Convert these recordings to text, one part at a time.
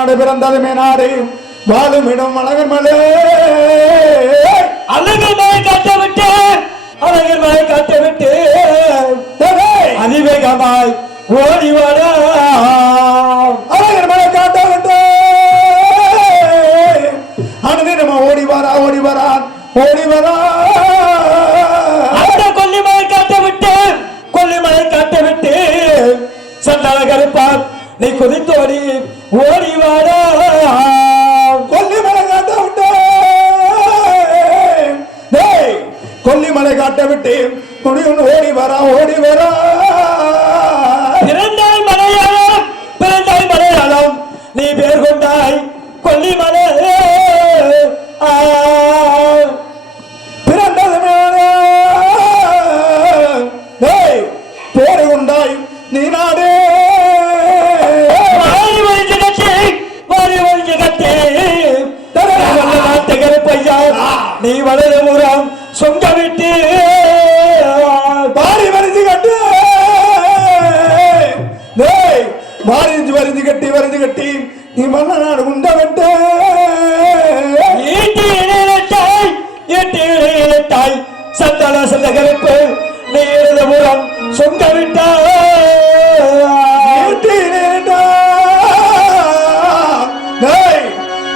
நாடு பிறந்ததுமே நாடு வாழும் இடம் அழகர் மலை அழகர் மலை காட்டவிட்டு அழகர் மலை காட்டவிட்டு அதிவேகமாய் ஓடி வாடா அழகர் மலை காட்டவிட்டு அனுதினமா ஓடி வரா ஓடி வரான் ஓடி வரா அந்த கொல்லிமலை காட்டவிட்டு சந்தான கருப்பான் நீ குதித்தோடி ஓடி வாடா கொல்லிமலை காட்ட விட்டு கொல்லிமலை காட்ட விட்டு துணியுன்னு ஓடி வரா பிறந்தாய் மலையாளம் நீ பேர் கொண்டாய் கொல்லிமலை பிறந்தது பேரு கொண்டாய் நீ நாடே நீ வளர முறம் சொந்த விட்டு பாரி வரிஞ்சு கட்டு வரிஞ்சு கட்டி நீ மல்ல நாடு உண்ட விட்டு ஈட்டி சந்தான செல்ல கருப்பு நீ எழுத முறம் சொந்த விட்டாய்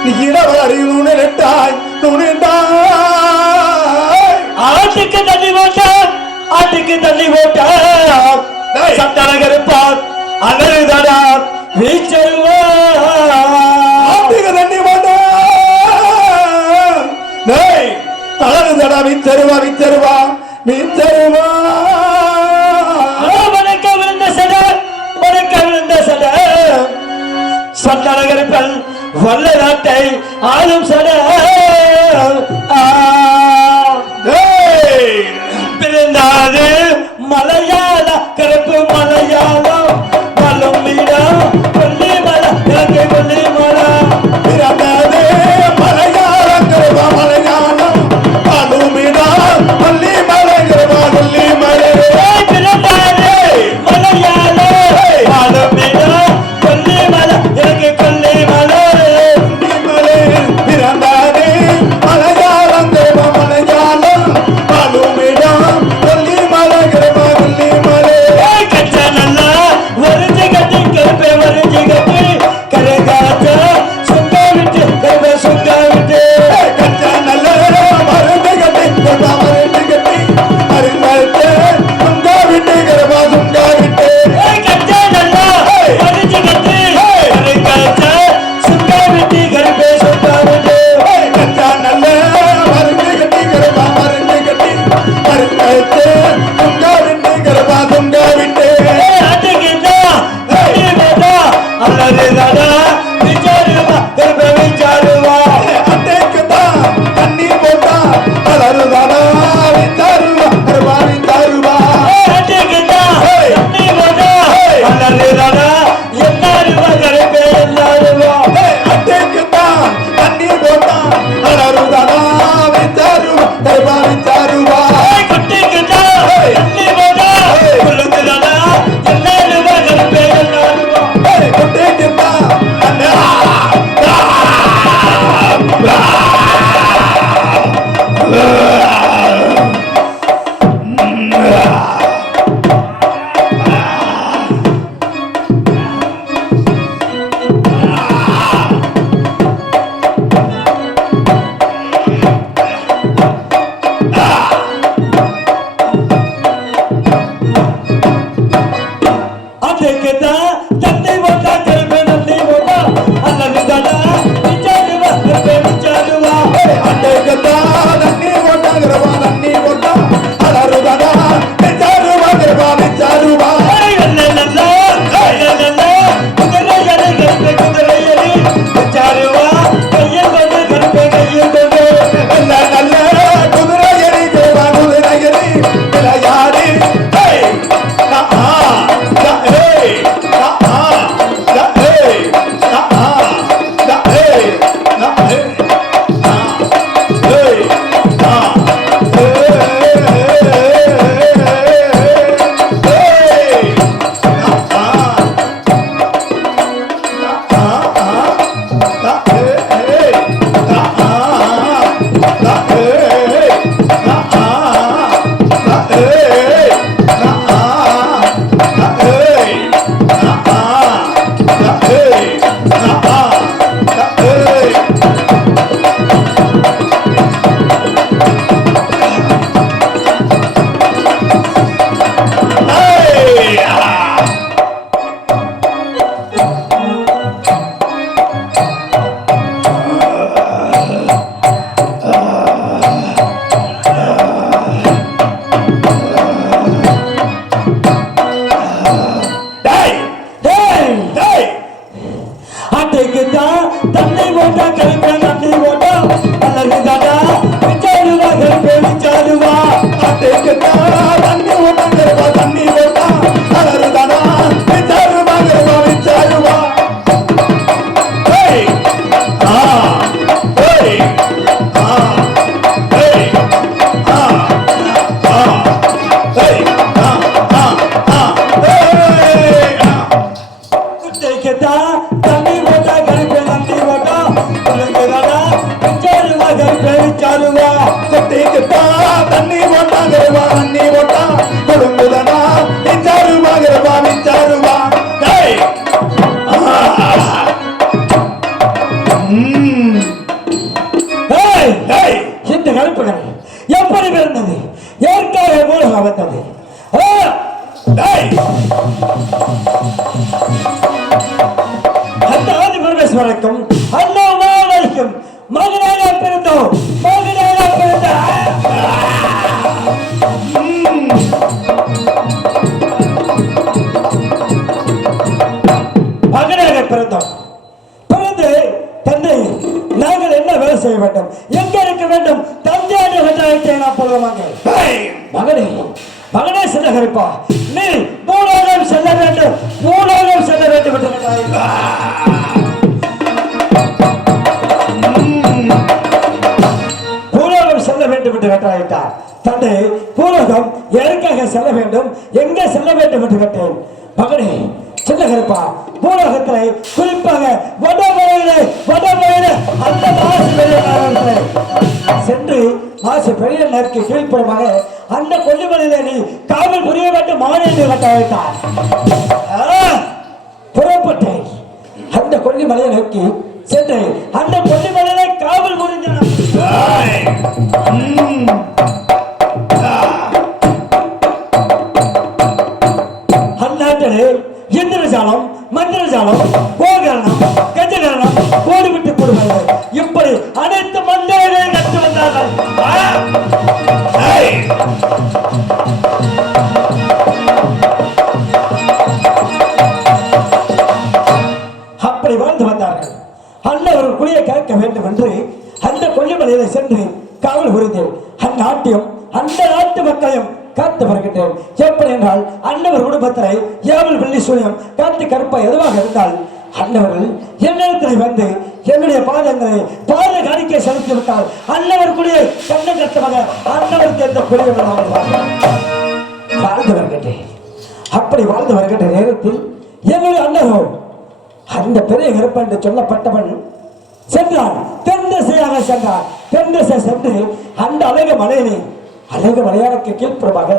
நீ இடவரி நுணிட்டாய் ஆட்டுக்கு தண்ணி போட்ட சந்தான கருப்பான் அலறுதடா வீச்சருவா ஆட்டுக்கு தண்ணி போட்ட அலறுதடா வித்தருவா வணக்க விழுந்த சட சந்தான கருப்பன் வல்ல நாட்டை ஆளும் சட பிறந்தாது மலையாள கருப்பு மலையாளம் பலம் கொல்லிமலை கொல்லிமலை பிறந்தாது மலையாளம் கருப்பா மலையாளம் பலுமிடா கொல்லிமலை கருப்பா கொல்லிமலை பிறந்தாது மலையாளம் பலுமிடா கொல்லிமலை கொல்லிமலை பிறந்தாது மலையாளம் கருப்பா மலையாளம் பலுமிடா கொல்லிமலை கருப்பா கொல்லிமலை கச்ச நல்லா கொட்டைக்குத்தான் தண்ணி போட்டா கருப்பை நந்தி போட்டா உனக்குதானா விச்சாருவா கருப்பை விச்சாருவா கொட்டைக்குத்தான் தண்ணி போட்டா கருவா தண்ணி போட்டா கொழும்புதானா விச்சாருவா கருவா விச்சாருவா இந்த கருப்புகள் எப்படி பிறந்தது ஏற்காக மூலம் வந்தது அந்த ஆதி பரமேஸ்வரக்கும் அண்ணாமலைக்கும் மகனாக பிறந்தோம் மகனாக பிறந்த மகனாக பிறந்தோம் பிறந்து தந்தை நாங்கள் என்ன வேலை செய்ய வேண்டும் எங்க இருக்க வேண்டும் தந்தையான வெட்டாயிட்டேன் அப்பொழுதுமாக மகனே மகனே செல்ல கருப்பா நீ பூலோகம் செல்ல வேண்டும் பூலோகம் செல்ல வேண்டும் என்று பூலோகம் செல்ல வேண்டும் என்று கட்டாயிட்டார் தந்தை பூலோகம் எதற்காக செல்ல வேண்டும் எங்கே செல்ல வேண்டும் என்று கேட்டேன் மகனே செல்ல கருப்பா பூலோகத்திலே குறிப்பாக வடமலையிலே அந்த மாசு பெரிய சென்று மாசு பெரிய நேருக்கு கீழ்ப்புறமாக அந்த கொல்லிமலையிலே நீ காவல் புரிய வேண்டும் மகனே என்று கட்டாயிட்டார் புறப்பட்டேன் அந்த கொல்லிமலையை நோக்கி சென்று அந்த கொல்லிமலையிலே காவல் புரிந்தேன் அந்நாட்டிலே இந்திரஜாலம் மந்திரஜாலம் கோகரணம் கஜகரணம் கோடிவிட்டு கொடுவார்கள் இப்படி அனைத்து மந்திரங்களையும் கற்று வந்தார்கள் அப்படி வாழ்ந்து வந்தார்கள் அண்ணவர் குடியை கேட்க வேண்டும் என்று அந்த கொல்லிமலையில சென்று காவல் புரிந்தேன் அந்நாட்டையும் அந்த நாட்டு மக்களையும் காத்து வருகின்றேன் எப்படி என்றால் அண்ணவர் குடும்பத்திலே ஏவல் வெள்ளி சூழியம் காத்து கருப்பா எதுவாக இருந்தால் அண்ணவர்கள் என்னிடத்தில் வந்து என்னுடைய பாதங்களை பாத காணிக்கை செலுத்தி விட்டால் அண்ணவர் குடியை கண்ண கட்டமாக அண்ணவருக்கு எந்த குடியும் வாழ்ந்து வருகின்றேன் அப்படி வாழ்ந்து வருகின்ற நேரத்தில் என்னுடைய அண்ணவோ அந்த பெரிய கருப்பா என்று சொல்லப்பட்டவன் சென்றான் தென் திசையாக சென்றான் தென் திசை சென்று அந்த அழகு மலையிலே அழகு மலையாளக்கு கீழ்ப்புறமாக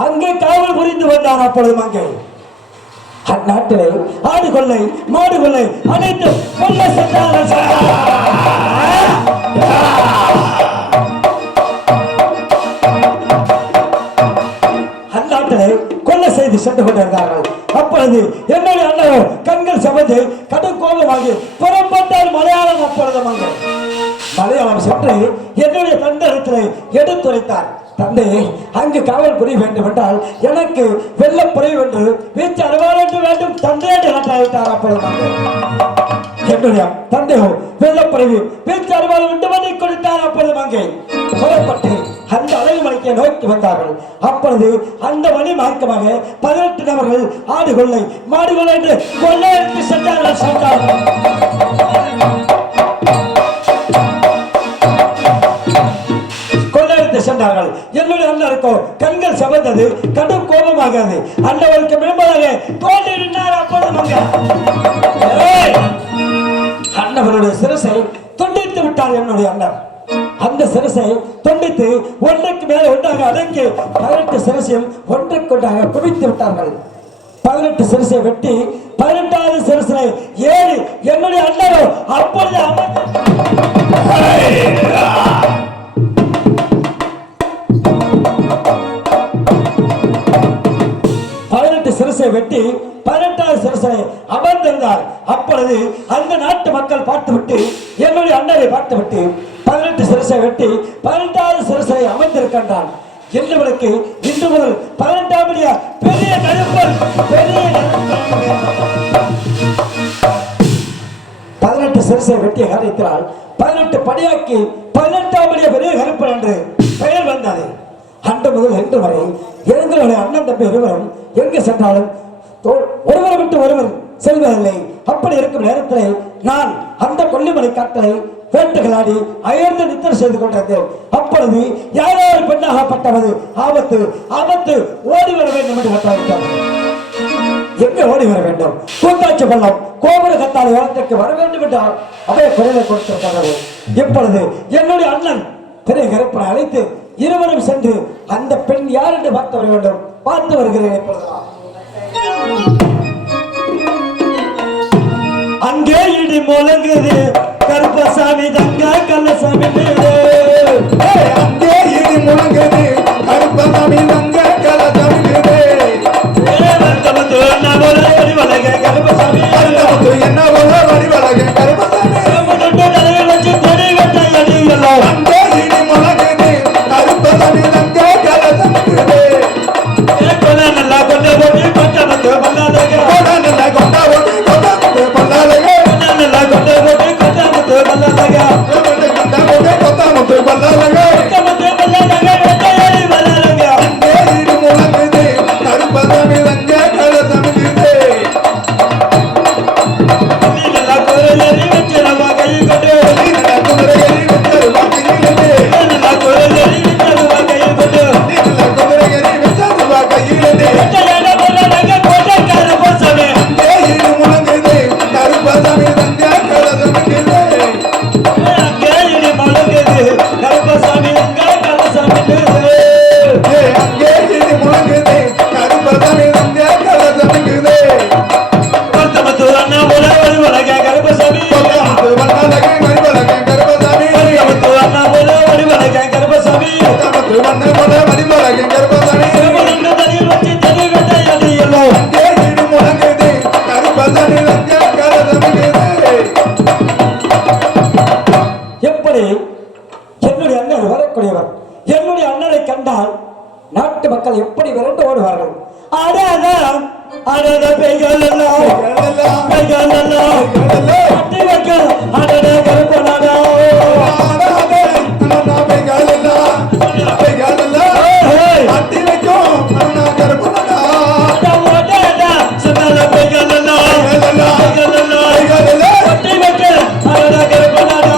அங்கே காவல் புரிந்து வந்தான் அப்பொழுதும் அங்கே அந்நாட்டிலே ஆடு கொள்ளை மாடு கொள்ளை அனைத்து கொள்ள சென்றார்கள் அந்நாட்டிலே கொள்ளை செய்து சென்று கொண்டிருந்தார்கள் அப்பொழுது என்னுடைய அண்ணனோ கண்கள் சமந்து கடும் கோபமாகி புறப்பட்டால் மலையாளம் அப்பொழுதும் அங்கே மலையாளம் சென்று என்னுடைய தந்தையிடத்தில் எடுத்துரைத்தார் தந்தை அங்கு காவல் புரிய வேண்டும் என்றால் எனக்கு வெள்ளம் புரிய என்று வீச்சு அறுவாள் வேண்டும் தந்தையை கட்டாயிட்டார் அப்பொழுது என்னுடைய தந்தையோ வெள்ளப்பறவை வீச்சு அறுவாள் வேண்டும் என்று கொடுத்தார் அப்பொழுது அங்கே புறப்பட்டு அந்த அழகு மலைக்கு நோக்கி வந்தார்கள் அப்பொழுது அந்த வழி மார்க்கமாக 18 நபர்கள் ஆடு கொள்ளை மாடு கொள்ளை என்று கொள்ளையடித்து சென்றார்கள் சென்றார்கள் என்னுடைய அண்ணருக்கோ கண்கள் செவந்தது கடும் கோபமாகிறது அண்ணவருக்கு மேம்பதாக தோண்டி நின்றார் அப்பொழுது அண்ணவருடைய சிரசை துண்டித்து விட்டார் என்னுடைய அண்ணர் அந்த சிரசை துண்டித்து ஒன்றுக்கு மேல ஒன்றாக அடக்கி 18 சிரசையும் ஒன்றுக்கு ஒன்றாக குவித்து விட்டார்கள் 18 சிரசை வெட்டி 18வது சிரசை ஏறி என்னுடைய அண்ணரோ அப்பொழுது சிரசை வெட்டி 18வது சிரசை அமர்ந்திருந்தார் அப்பொழுது அந்த நாட்டு மக்கள் பார்த்துவிட்டு என்னுடைய அண்ணரை பார்த்துவிட்டு 18 சிரசை வெட்டி 18வது சிரசை அமர்ந்திருக்கின்றான் என்னவளுக்கு இன்று முதல் 18ஆம் பெரிய கருப்பன் 18 சிரசை வெட்டிய காரியத்தினால் 18 படியாக்கி 18ஆம் பெரிய கருப்பன் என்று பெயர் வந்தது அன்று முதல் இன்று வரை எங்களுடைய அண்ணன் தம்பி இருவரும் எங்கு சென்றாலும் ஒருவரை விட்டு ஒருவர் செல்வதில்லை அப்படி இருக்கும் நேரத்தில் நான் அந்த கொல்லிமலை காட்டலை வேட்டுகளாடி அயர்ந்து நித்திரை செய்து கொண்டிருந்தேன் அப்பொழுது யாராவது பெண்ணாகப்பட்டவது ஆபத்து ஓடி வர வேண்டும் என்று கட்டாவிட்டார் எங்கே ஓடி வர வேண்டும்? கூட்டாட்சி பள்ளம் கோபுர கத்தால் ஓரத்திற்கு வர வேண்டும் என்றால் அவைய குரலை கொடுத்திருக்கிறது. இப்பொழுது என்னுடைய அண்ணன் பெரிய கருப்பனை அழைத்து இருவரும் சென்று அந்த பெண் யார் என்று பார்த்து வர வேண்டும். பார்த்து வருகிறேன். இப்பொழுதுதான் அங்கே இடி முழங்குது கருப்பசாமி தங்க கள்ளசாமி அங்கே இடி முழங்குது கருப்பசாமி தங்க கள்ளசாமி கருப்பசாமி என்ன போல வடிவழக கருப்பசாமி வச்சு தொடி வெட்ட அடியெல்லாம் அங்கே இடி முழங்குது கருப்பசாமி தங்க கள்ளசாமி நல்லா கொண்டு போட்டு கொண்டாமத்து பல்லாதக நல்லா கொண்டா ஓட்டி கொண்டாமத்து பல்லாதக நல்லா கொண்டு போட்டு கொண்டாமத்து பல்லாதக கொண்டா ஓட்டி கொண்டாமத்து பல்லாதக கொண்டாமத்து பல்லாதக வெட்டையடி பல்லாதக அங்கே இடி முழங்குது கருப்பசாமி தங்க கள்ளசாமி நல்லா குரலறி வச்சிரவா கை கொண்டு நல்லா குதிரையறி வச்சிரவா கை கொண்டு நல்லா குரலறி வச்சிரவா கை கொண்டு நல்லா குதிரையறி வச்சிரவா கை கொண்டு வெட்டையடி பல்லாதக கோட்டை கருப்பசாமி அங்கே இடி முழங்குது கருப்பசாமி தங்க கள்ளசாமி அங்கே இடி முழங்குது கருப்பசாமி தங்க கள்ளசாமி அங்கே இடி முழங்குது கருப்பசாமி தங்க கள்ளசாமி கொண்டாமத்து அண்ணா போல வடிவழக கருப்பசாமி கொண்டாமத்து வண்ணழகை வடிவழக கருப்பசாமி கொண்டாமத்து அண்ணா போல வடிவழக கருப்பசாமி கொண்டாமத்து வண்ண போல வடிவழக கருப்பசாமி சிவபுரண்டு தனியில் வச்சு தனி வெட்டை அடியெல்லாம் அங்கே இடி முழங்குது கருப்பசாமி தங்க கள்ளசாமி எப்படி என்னுடைய அண்ணன் வரக்கூடியவர் என்னுடைய அண்ணனை கண்டால் நாட்டு மக்கள் எப்படி விரண்டு ஓடுவார்கள். அடாத அடாத பெய்கள் எல்லாம் பெய்கள் எல்லாம் அட்டி வைக்க அடட கருப்பனாடா அட்டி வைக்கும் கருப்பனாடா சொன்னால பெய்கள் எல்லாம் பெய்கள் எல்லாம் அட்டி வைக்க அடட கருப்பனாடா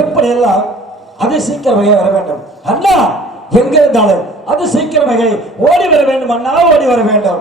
எப்படியெல்லாம் அது சீக்கிரமாக வர வேண்டும் அண்ணா. எங்க இருந்தாலும் அது சீக்கிரமாக ஓடி வர வேண்டும் அண்ணா, ஓடி வர வேண்டும்.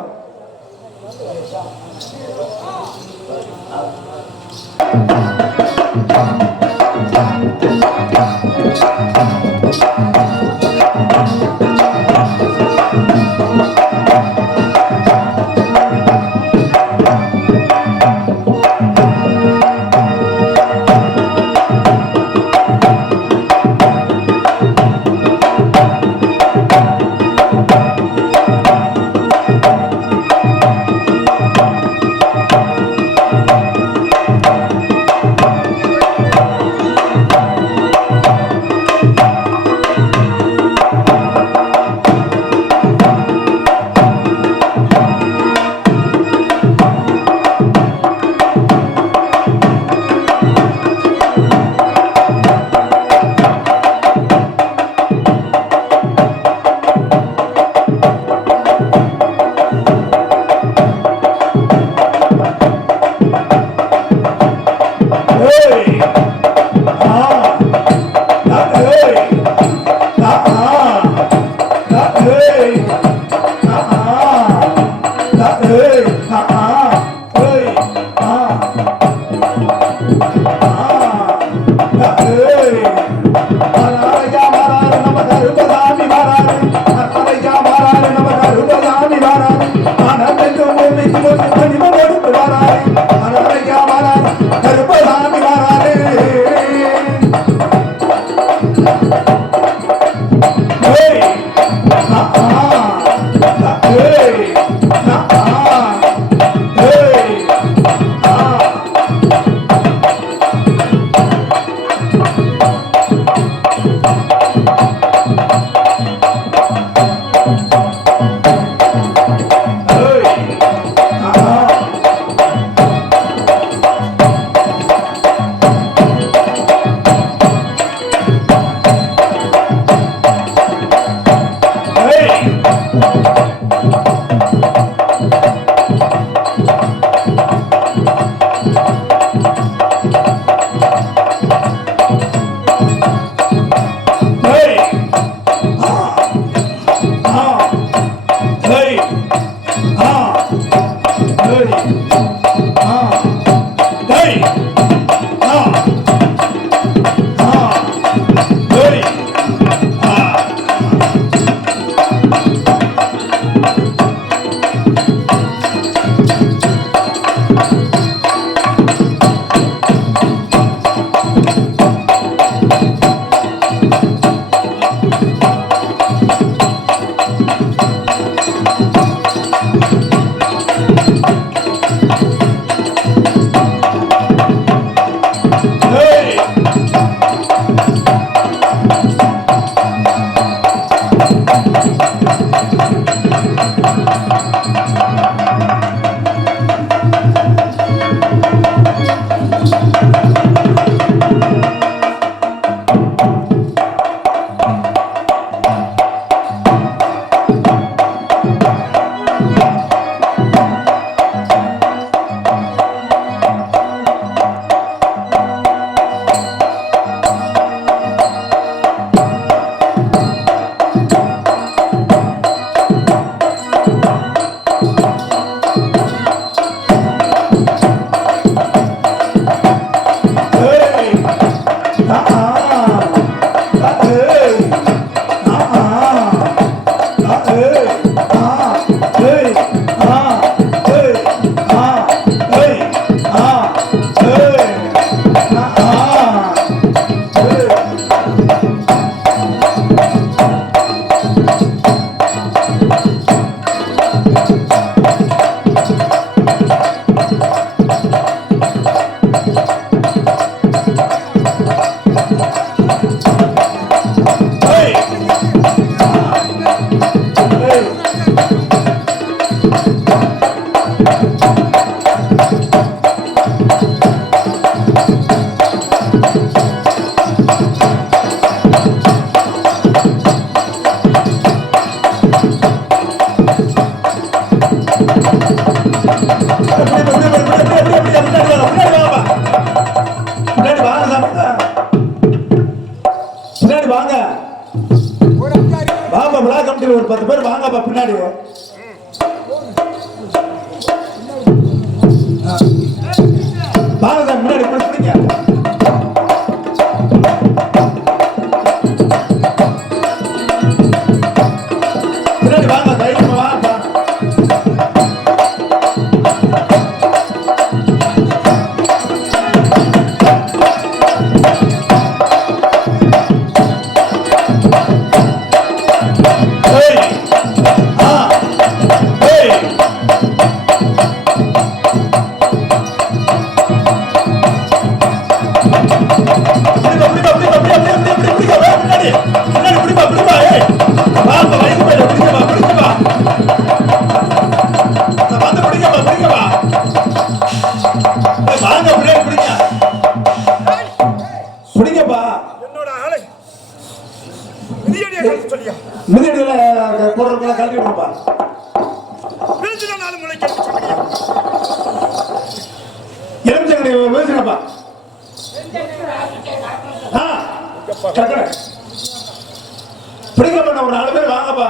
வாங்க. வாப்பா விழா கமிட்டியில் ஒரு 10 பேர் வாங்கப்பா பின்னாடி. வாங்க சார் முன்னாடி பிடிச்சிங்க. பின்னாடி வாங்க தைரியமா வாப்பா. ஒரு 4 பேர் வாங்கப்பா.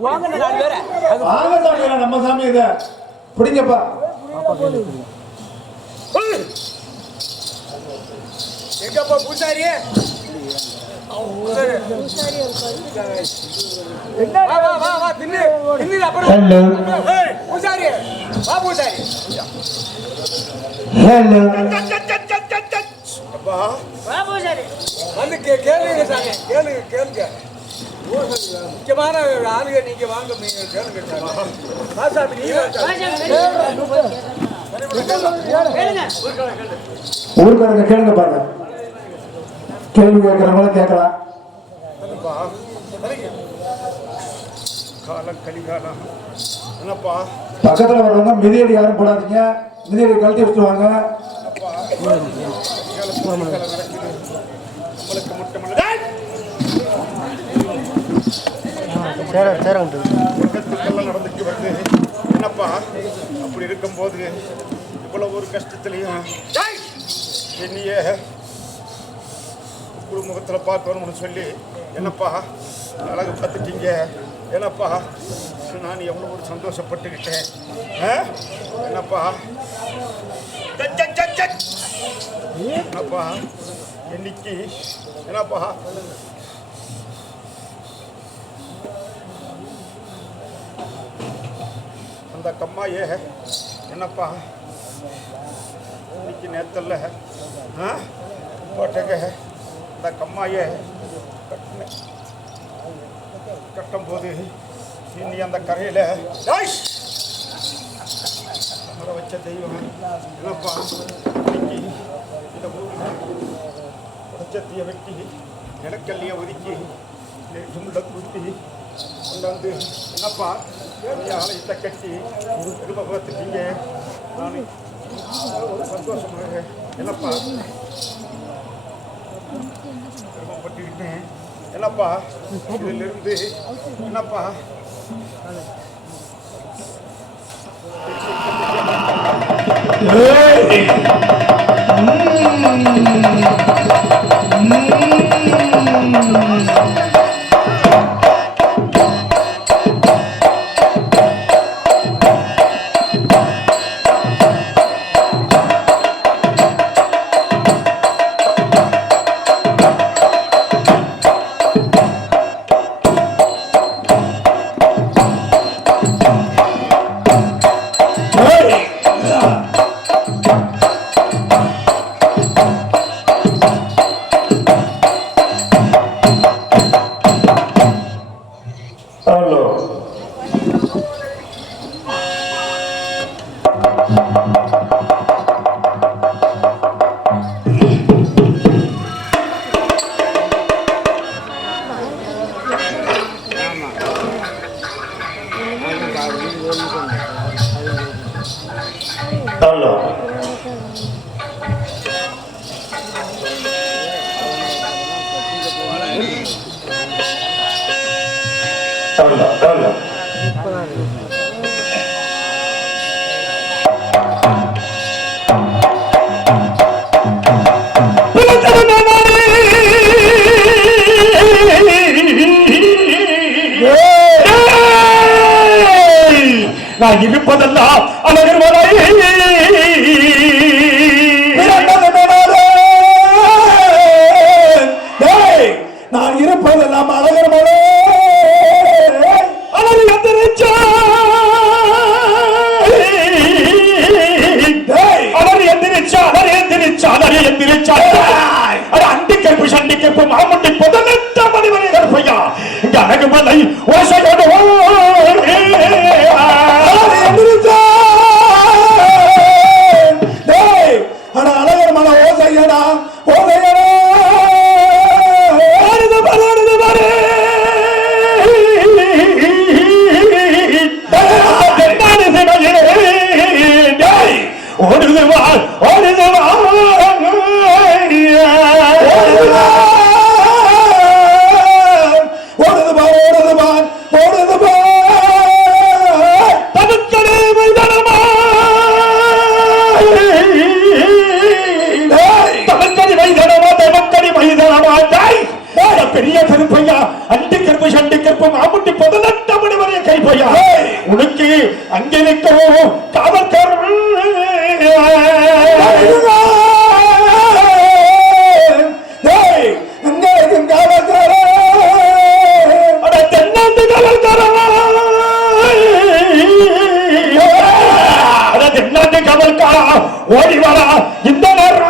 வாங்க சாமி, நம்ம சாமி இத பிடிங்கப்பா. எங்கப்பா பூசாரி? வந்து கேளுங்க சாமி, கேளுங்க. முக்கியமான ஆளுங்க நீங்க வாங்க, கேளுங்க ஊருக்காரங்க கேளுங்க பாருங்க. கேள்வி கேட்கறவங்கள கேட்கலாம். காலம் கலிகாலம் என்னப்பா, பக்கத்துல வர்றவங்க மிதியடி யாரும் போடாதீங்க. மிதியடி கழட்டி வச்சுருவாங்க. நடந்துட்டு வருது என்னப்பா. அப்படி இருக்கும்போது இவ்வளவு ஒரு கஷ்டத்திலையும் என்னைய குடும்பத்தில் பார்க்கணும்னு சொல்லி என்னப்பா அழகு பார்த்துட்டீங்க. என்னப்பா நான் எவ்வளோ ஒரு சந்தோஷப்பட்டுக்கிட்டேன். என்னப்பா என்னப்பா இன்னைக்கு என்னப்பா அந்த கம்மாயே என்னப்பா இன்னைக்கு நேரத்தில் போட்டங்க அந்த கம்மாயை கட்டும்போது இன்னி அந்த கரையில் நம்மளை வச்ச தெய்வம் என்னப்பா இன்னைக்கு இந்த ஊரில் உடச்சத்தையை வெட்டி எனக்கல்லையை ஒதுக்கி முள்ள குத்தி கொண்டாந்து என்னப்பா ஆலயத்தை கட்டி திரும்ப பார்த்துட்டீங்க. நான் ஒரு சந்தோஷமாக என்னப்பா திரும்பப்பட்டிருக்கேன். என்னப்பா இதிலிருந்து என்னப்பா நான் இருப்பதெல்லாம் அழகர் மலை. நான் இருப்பதெல்லாம் அழகர் மலை. அழகு எந்திரிச்சா அண்டி கருப்பு சண்டி கருப்பு மாமட்டி புதனெட்ட மணி மணி கருப்பையா இங்க அழகுமலை ஓசையோடு அழகர் மலை ஓசையடா ஓசையடா ஓடுதுவா ஓடுதுவா பெரிய கருப்பையா அண்டி கருப்பு சண்டி கருப்பு மாமுட்டி பதினெட்டு மணி வரைய கைப்பையா உனக்கு அங்கே நிற்கவும் காவல்காரன் தென்னாட்டு காவல்காரன் தென்னாட்டு காவல்காரா ஓடி வரா இந்த நேரம்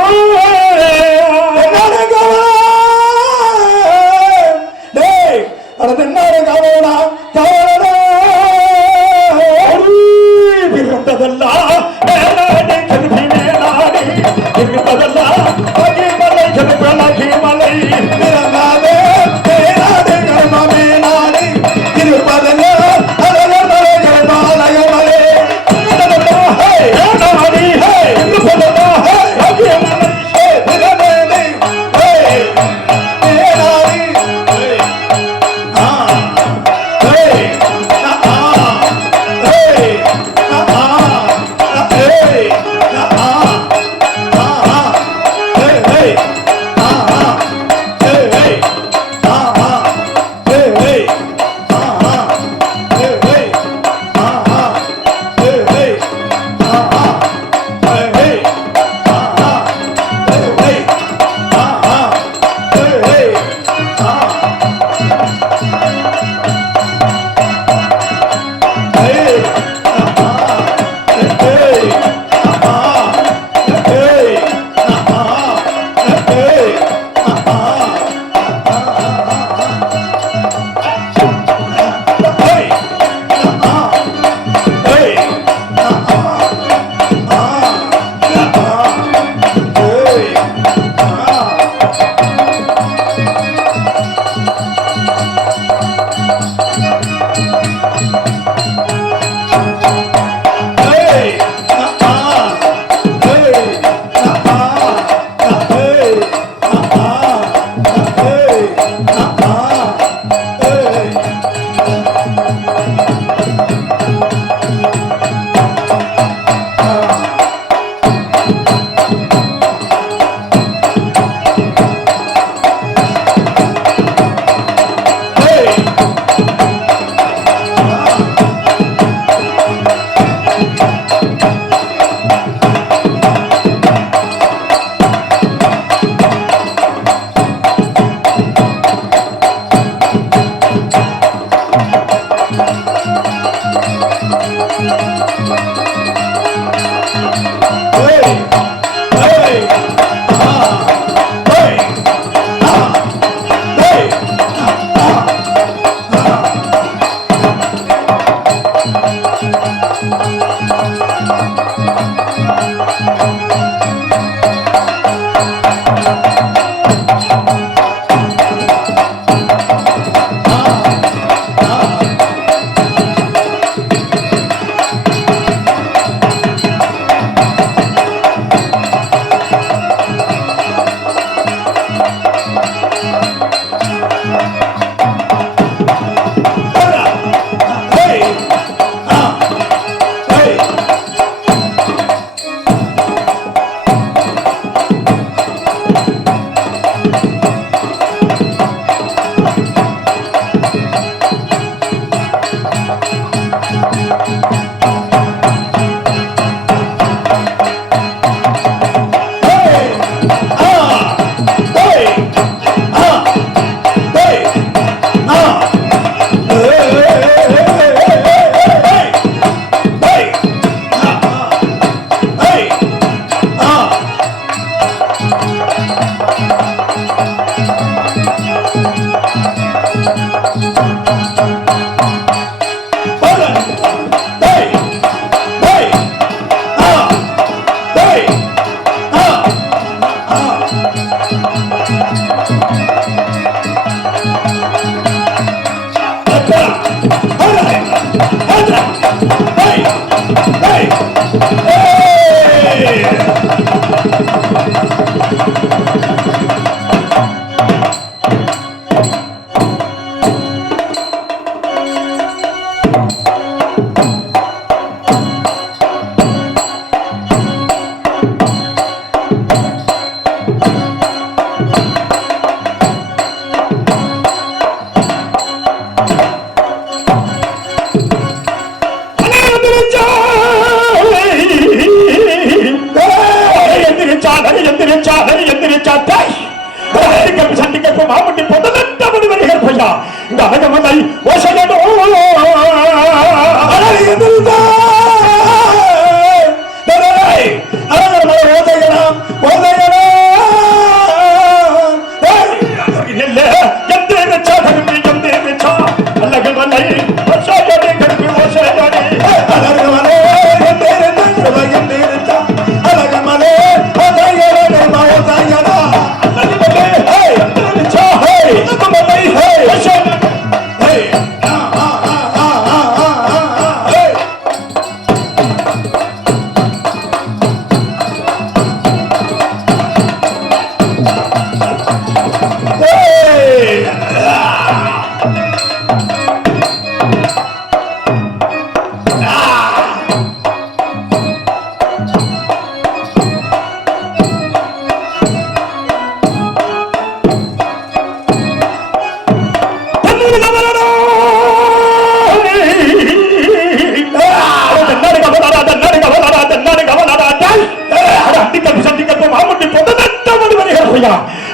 இந்த அழகமலை ஓசையடோ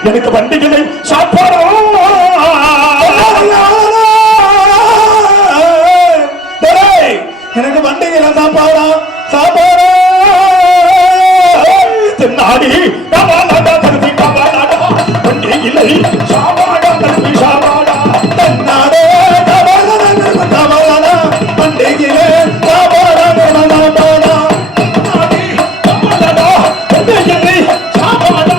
எனக்கு வண்டிகளை சாப்பாடும் எனக்கு வண்டிகளை சாப்பாடா சாப்பாடு தென்னாடி கவாலாடா தருவி கவாலாடா வண்டிகளை சாப்பாடா தருவி சாப்பாடா தென்னாடே கவாலாடா வண்டிகளை சாப்பாடா சாப்பாடா கவாலாடா வண்டிகளை சாப்பாடா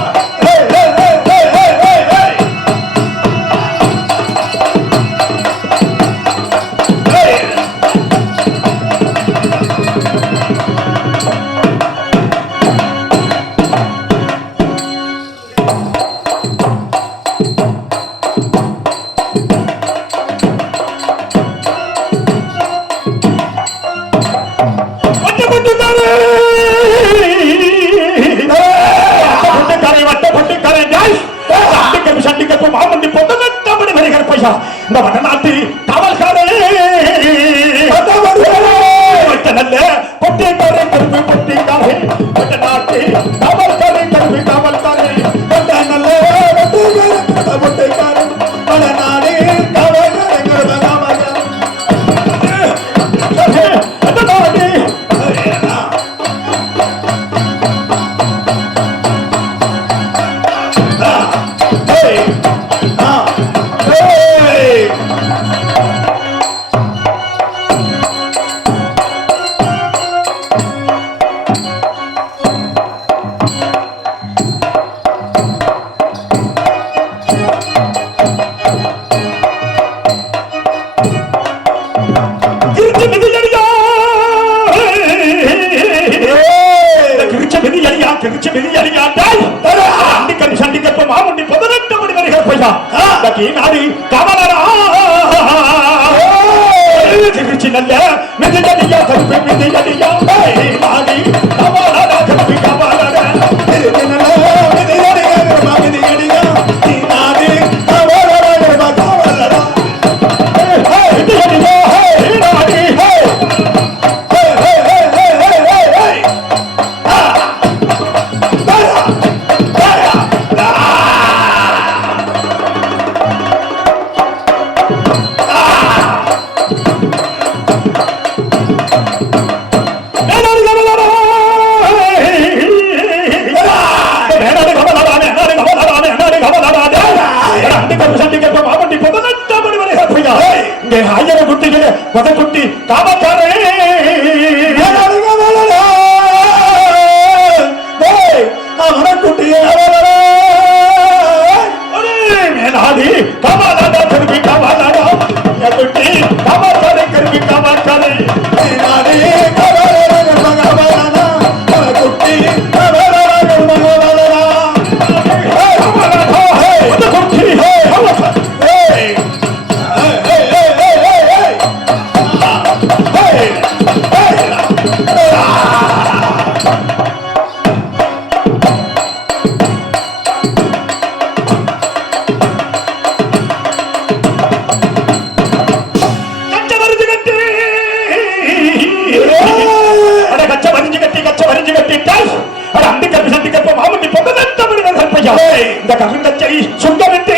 இந்த வடநாட்டு காவல்காரே நல்ல பொட்டிக்காரே கருப்பு பொட்டிக்காரே வடநாட்டு காவல்காரே கருப்பு காவல்காரே நல்ல பொட்டைக்காரன் வடநாடு காவல்காரன் நாடி கவலரா திருச்சி நல்ல மிதியடியா கருப்பு மிதியடியா நாடி கவலரா கருப்பு கவலரா திருச்சி நல்ல மிதியடியா மிதியடியா நாடி கவலரா கவலரா மிதியடியா நாடி ஆயிரம் குட்டிகளை பதக்குட்டி காவக்காரே அவனக்குட்டியே மேலாடி காவாலாடா கருவி காவாலாடா குட்டி காவாக்காரே கருவி காவாக்காரே நாடி கவலரா குட்டி கவலரா கவலரா குட்டி இந்த கருங்கச்சை சுண்டவிட்டு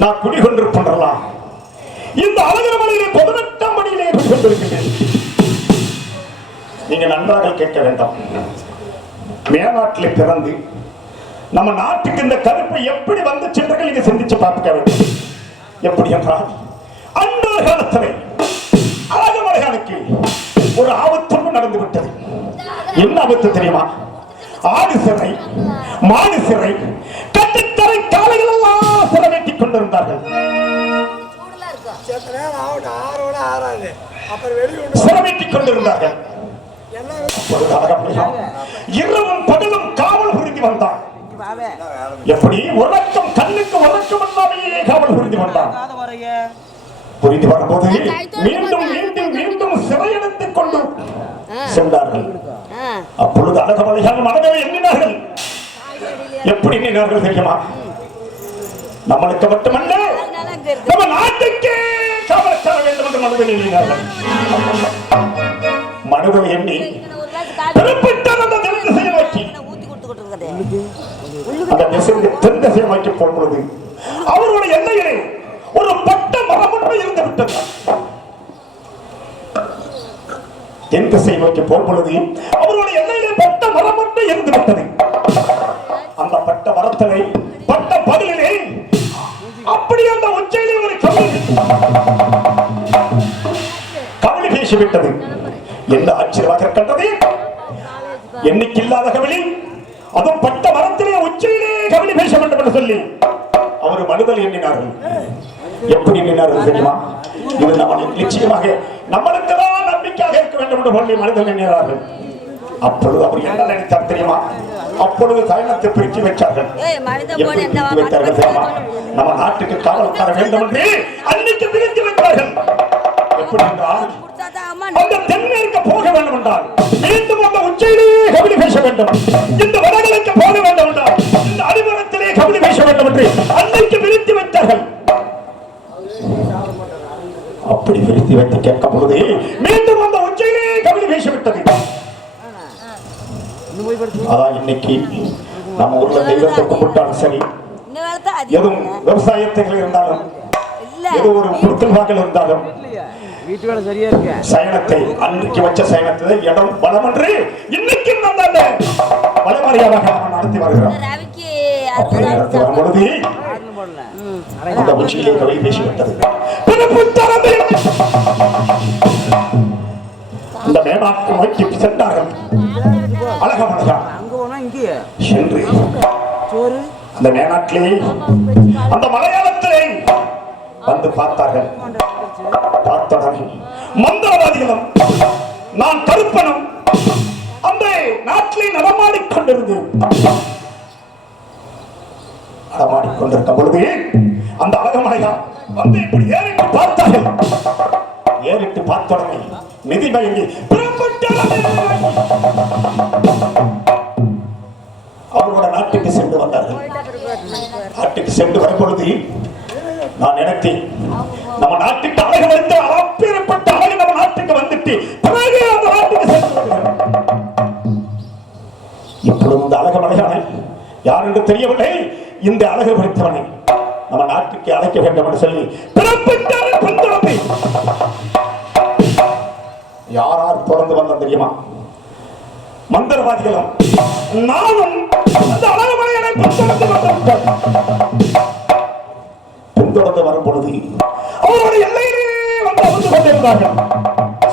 நான் குடிகொண்டிருப்பேன். இந்த அழகிற மலையிலே 18ஆம் மணியிலே குடிகொண்டிருக்கிறேன். நீங்க நன்றாக கேட்க வேண்டாம். மேநாட்டில் பிறந்து நம்ம நாட்டுக்கு இந்த கருப்பு எப்படி வந்து சென்றீர்கள் நீங்க சிந்திச்சு பார்க்க வேண்டும். எப்படி என்றால் அந்த காலத்தில் அழகுமலையானுக்கு ஒரு ஆபத்து நடந்து விட்டது. என்ன ஆபத்து தெரியுமா? ஆடு சிறை, மாடு சிறை, கட்டித்தரை காலைகள் எல்லாம் சிறவேற்றிக் கொண்டிருந்தார்கள். சிறவேற்றிக் கொண்டிருந்தார்கள். இரவும் பகலும் காவல் புரிந்து வந்தான். எப்படி உறக்கம் கண்ணுக்கு உறக்கம் இல்லாமையே காவல் புரிந்து வந்தான். புரிந்து வரும்போது மீண்டும் மீண்டும் மீண்டும் சிறையெடுத்துக் கொண்டு சென்றார்கள். அப்பொழுது அழகமலையான மனதை எண்ணினார்கள். எப்படி எண்ணினார்கள் தெரியுமா? நம்மளுக்கு மட்டுமல்ல நம்ம நாட்டுக்கே காவல்கார வேண்டும் என்று மனதில் எண்ணினார்கள். மனதில் எண்ணி தென் திசையை நோக்கி போகும்போது அவருடைய எல்லையிலே ஒரு பட்ட மரம் ஒன்று இருந்து விட்டது. தென் திசையை நோக்கி போகும்பொழுது அவருடைய எல்லையிலே பட்ட மரம் ஒன்று இருந்து விட்டது. அந்த பட்ட மரத்திலே பட்ட பதிலே அப்படி அந்த உச்சையிலே ஒரு கவலை பேசிவிட்டது. என்ன ஆச்சரியமாக கண்டது! எண்ணிக்கில்லாத கவலை, அதுவும் பட்ட மரத்திலே உச்சையிலே கவலை பேச வேண்டும் என்று சொல்லி அவர் மனதில் எண்ணினார்கள். எப்படி எண்ணினார்கள் தெரியுமா? இது நம்ம நிச்சயமாக நம்மளுக்குதான் நம்பிக்கையாக இருக்க வேண்டும் என்று சொல்லி மனதில் எண்ணினார்கள். அப்பொழுது அவர் என்ன நினைத்தார் தெரியுமா? அப்பொழுது சைனத்தை பிரித்து வைத்தார்கள். எப்படி பிரித்து வைத்தார்கள் தெரியுமா? நம்ம நாட்டுக்கு காவல்கார வேண்டும் என்று அன்னைக்கு பிரித்து வைத்தார்கள். எப்படி என்றால் அந்த தென்மேற்கு போக வேண்டும் என்றால் மீண்டும் அந்த உச்சையிலேயே கவலை பேச வேண்டும், இந்த வடகிழக்கு போக வேண்டும் என்றால் இந்த அடிமரத்திலே கவலை பேச வேண்டும் என்று அன்னைக்கு பிரித்து வைத்தார்கள். அப்படி பிரித்து வைத்து கேட்கும் பொழுது மீண்டும் அந்த உச்சையிலேயே கவலை பேசிவிட்டது. அதான் இன்னைக்கு நம்ம ஊர்ல தெய்வத்தை கும்பிட்டாலும் சரி, எதுவும் விவசாயத்தில் இருந்தாலும், ஏதோ ஒரு குடுத்தல் வாக்கில் இருந்தாலும், வீட்டு வேலை சரியா இருக்கு. சயனத்தை அன்றைக்கு வச்ச சயனத்தை இடம் பலம் என்று இன்னைக்கு அந்த வளமறியாதாக அவன் நடத்தி வருகிறான். அப்படி நடத்தி வரும்பொழுது அந்த உச்சியிலே கவி பேசிவிட்டது. அந்த மேனாக்கு நோக்கி சென்றார்கள். அழகமழகா அங்க போனா இங்கே சென்று சோறு அந்த மேனாட்டிலே அந்த மலையாளத்திலே வந்து பார்த்தார்கள். பார்த்தவுடனே மந்திரவாதிகளும் நான் கருப்பனும் அந்த நாட்டிலே நடமாடிக்கொண்டிருந்தேன். நடமாடிக்கொண்டிருக்கும் பொழுது அந்த அழகமலையா வந்து இப்படி ஏறிட்டு பார்த்தார்கள். ஏறிட்டு பார்த்தவுடனே நிதி பயங்கி அவரோட நாட்டுக்கு சென்று வந்தார்கள். நாட்டுக்கு சென்று வரும் பொழுது நான் நினைத்தேன், நம்ம நாட்டுக்கு அழகு வந்து அப்பேற்பட்ட அழகு நம்ம நாட்டுக்கு வந்துட்டு பிறகு அந்த நாட்டுக்கு சென்று வருகிறோம். இப்பொழுது இந்த அழகு மலையான யார் என்று தெரியவில்லை. இந்த அழகு படித்தவனை நம்ம நாட்டுக்கு அழைக்க வேண்டும் என்று சொல்லி பிறப்பிட்டார்கள். பின்தொடர்ந்து யார் யார் தொடர்ந்து வந்த தெரியுமா? மந்திரவாதிகளும் நானும் அந்த அழகு மலையான பின்தொடர்ந்து வரும் பொழுது அவருடைய எல்லையிலே வந்து அமர்ந்து கொண்டிருந்தார்கள்.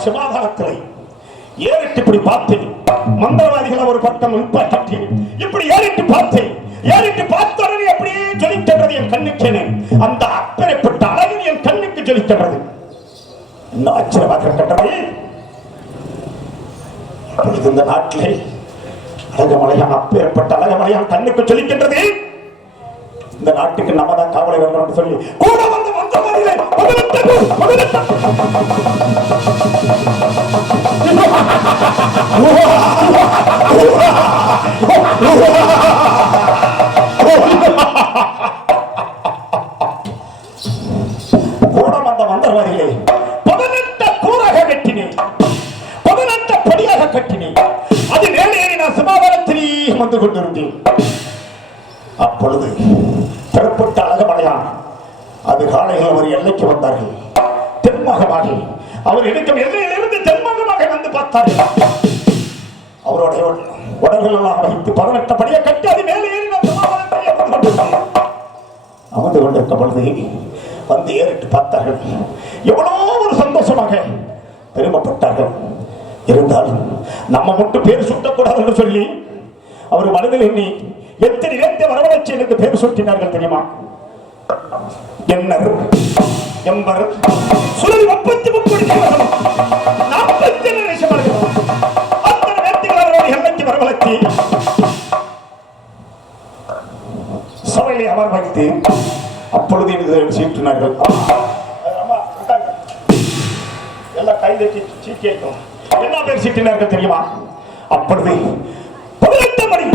சமாதானத்திலே ஏறிட்டு இப்படி பார்த்தேன். மந்திரவாதிகள் ஒரு பக்கம் நிற்பாட்டி இப்படி ஏறிட்டு பார்த்தேன். ஏறிட்டு பார்த்தோடனே அப்படியே ஜொலிக்கின்றது என் கண்ணுக்கேனே. அந்த அப்பேற்பட்ட அழகு என் கண்ணுக்கு ஜொலிக்கின்றது. என்ன ஆச்சரியமாக இருக்கின்றது. இந்த நாட்டிலே அழகமலையான் அப்பேற்பட்ட அழகமலையான் கண்ணுக்கு ஜொலிக்கின்றது. இந்த நாட்டுக்கு நம்ம தான் காவலை வேண்டும் என்று சொல்லி கூட வந்து மந்திரவாதிகளை மந்திரவாதிகளை 18 கூறாக கட்டினேன். 18 படியாக கட்டினேன். அது மேலே நான் சமாதானத்திலே வந்து கொண்டிருந்தேன். அப்பொழுது பெறப்பட்ட அழகமலையான் அது காலையில் அவர் எல்லைக்கு வந்தார்கள். தென்முகமாக அவர் எடுக்கும் எல்லையிலிருந்து தென்முகமாக வந்து பார்த்தார்கள். அவருடைய உடல்கள் எல்லாம் வைத்து 18 படியை கட்டி அது மேலே ஏறி அமர்ந்து கொண்டிருக்க பொழுது வந்து ஏறிட்டு பார்த்தார்கள். எவ்வளோ ஒரு சந்தோஷமாக பெருமைப்பட்டார்கள். இருந்தாலும் நம்ம மட்டும் பேர் சுட்டக்கூடாது என்று சொல்லி அவர் மனதில் எண்ணி எத்தனை பேர்த்தை வரவழைச்சு எனக்கு பேர் சுட்டினார்கள் தெரியுமா? எண்ணர், எம்பர், சுழல் 33 47 நிமிஷம் அத்தனை பேர்த்துகள் அவருடைய எண்ணத்தை வரவழைத்து சபையை அமர் வைத்து அப்பொழுது எனக்கு சீட்டினார்கள். எல்லாம் கைதை சீக்கிரம் என்ன பேர் சீட்டினார்கள் தெரியுமா? அப்பொழுது 18 மணி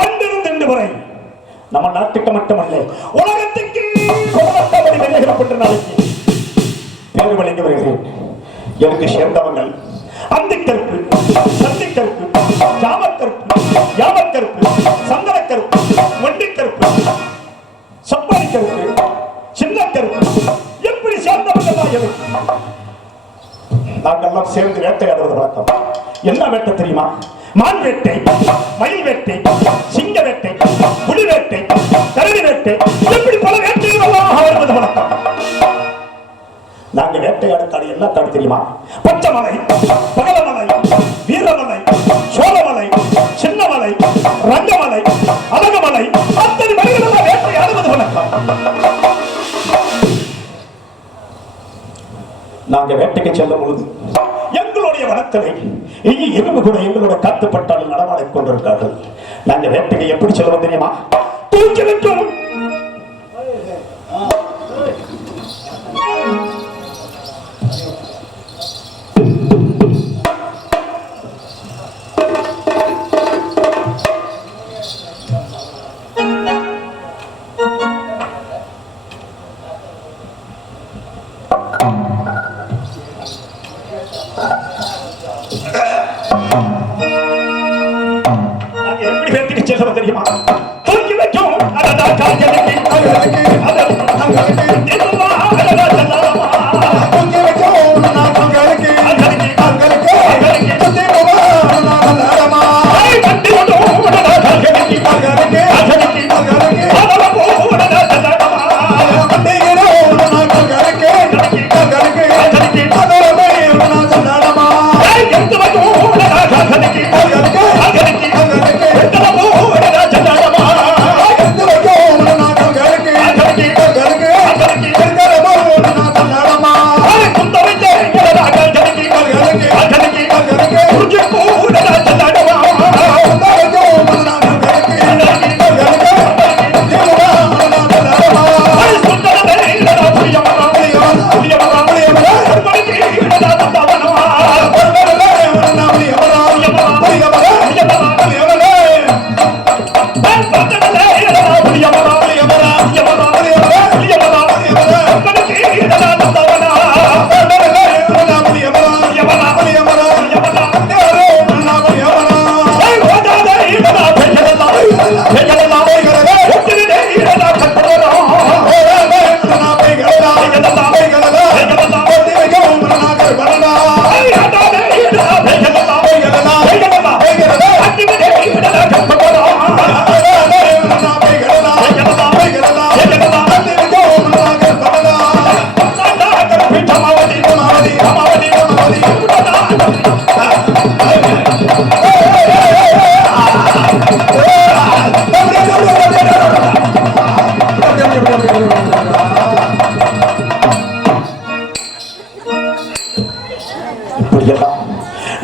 அங்கிருந்து வரை நம்ம நாட்டுக்கு மட்டுமல்ல உலகத்துக்கு வெளியேறப்பட்ட நாளைக்கு பேர் வழங்கி வருகிறேன். எனக்கு சேர்ந்தவங்கள் அந்திக்கருப்பு, சந்திக்கருப்பு, ஜாமக்கருப்பு, யாமக்கருப்பு, சந்தனக்கருப்பு, வண்டிக்கருப்பு, சப்பானிக்கருப்பு, சின்னக்கருப்பு, எப்படி சேர்ந்தவர்கள் நாங்கெல்லாம் சேர்ந்து வேட்டையாடுவது வழக்கம். என்ன வேட்டை தெரியுமா? மான் வேட்டை, மயில் வேட்டை, சிங்க வேட்டை, புலி வேட்டை, கரடி வேட்டை, எப்படி பல வேட்டைகள் எல்லாம் வருவது வழக்கம். நாங்க வேட்டையாடு காடு என்ன காடு தெரியுமா? பச்சைமலை, பகலமலை, வீரமலை, சோழமலை, சின்னமலை, ரங்கமலை, அழகமலை, அத்தனை மலைகள் வேட்டையாடுவது வழக்கம். நாங்க வேட்டைக்கு செல்லும் பொழுது எங்களுடைய வனத்திலே எறும்பு கூட எங்களோட காத்துப்பட்டால் நடமாடிக் கொண்டிருக்கார்கள். நாங்க வேட்டைக்கு எப்படி செல்வோம் தெரியுமா? தூக்கி நிற்கும் எப்படி பேர்த்துக்கு செல்வது தெரியுமா? தூக்கி வைக்கும் அதடா கால்களுக்கு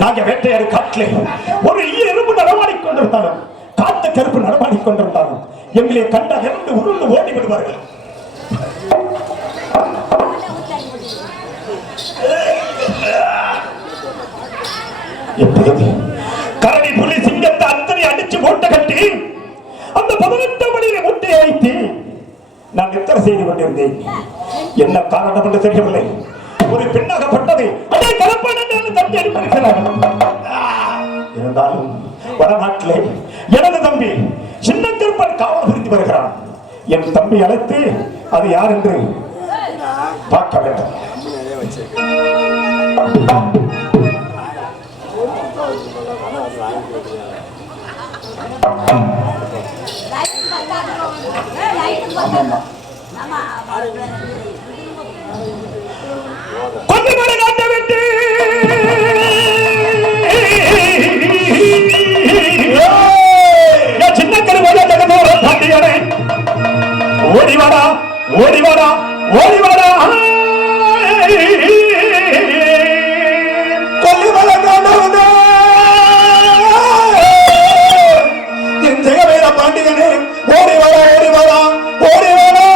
நாங்க வேட்டையாடு காட்டிலே ஒரு எறும்பு நடமாடிக் கொண்டிருந்தாலும் காத்த கருப்பு நடமாடிக் கொண்டிருந்தாலும் எங்களை கண்ட இரண்டு உருண்டு ஓடி விடுவார்கள். கரடி புலி சிங்கத்தை அத்தனை அடிச்சு மூட்டை கட்டி அந்த 18 மணியில முட்டையை வைத்து நான் நித்திரை செய்து கொண்டிருந்தேன். என்ன காரணம் என்று தெரியவில்லை. ஒரு பெண்ணாகப்பட்டது அதே கலப்பான தட்டி அடிப்படைகிறார்கள். இருந்தாலும் வடநாட்டிலே எனது தம்பி சின்ன திருப்பன் காவல் புரிந்து வருகிறான். என் தம்பி அழைத்து அது யார் என்று பார்க்க வேண்டும். கொஞ்சமலை காட்ட விட்டு சின்ன கருவாட ஜெகதோர பாண்டியனே ஓடிவாடா ஓடிவாடா ஓடிவாடா கொல்லிமலை காண்டவனே என் ஜெகவேர பாண்டியனே ஓடிவாடா ஓடிவாடா ஓடிவாடா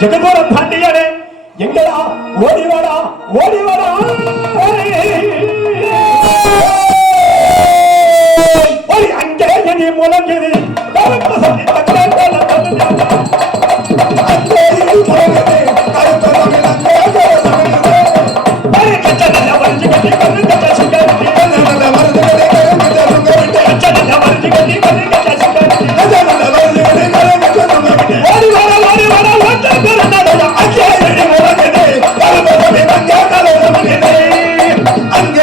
ஜெகதோர பாண்டியனே எங்கடா ஓடிவாடா ஓடிவாடா அங்கே நீ முழங்குது அங்கே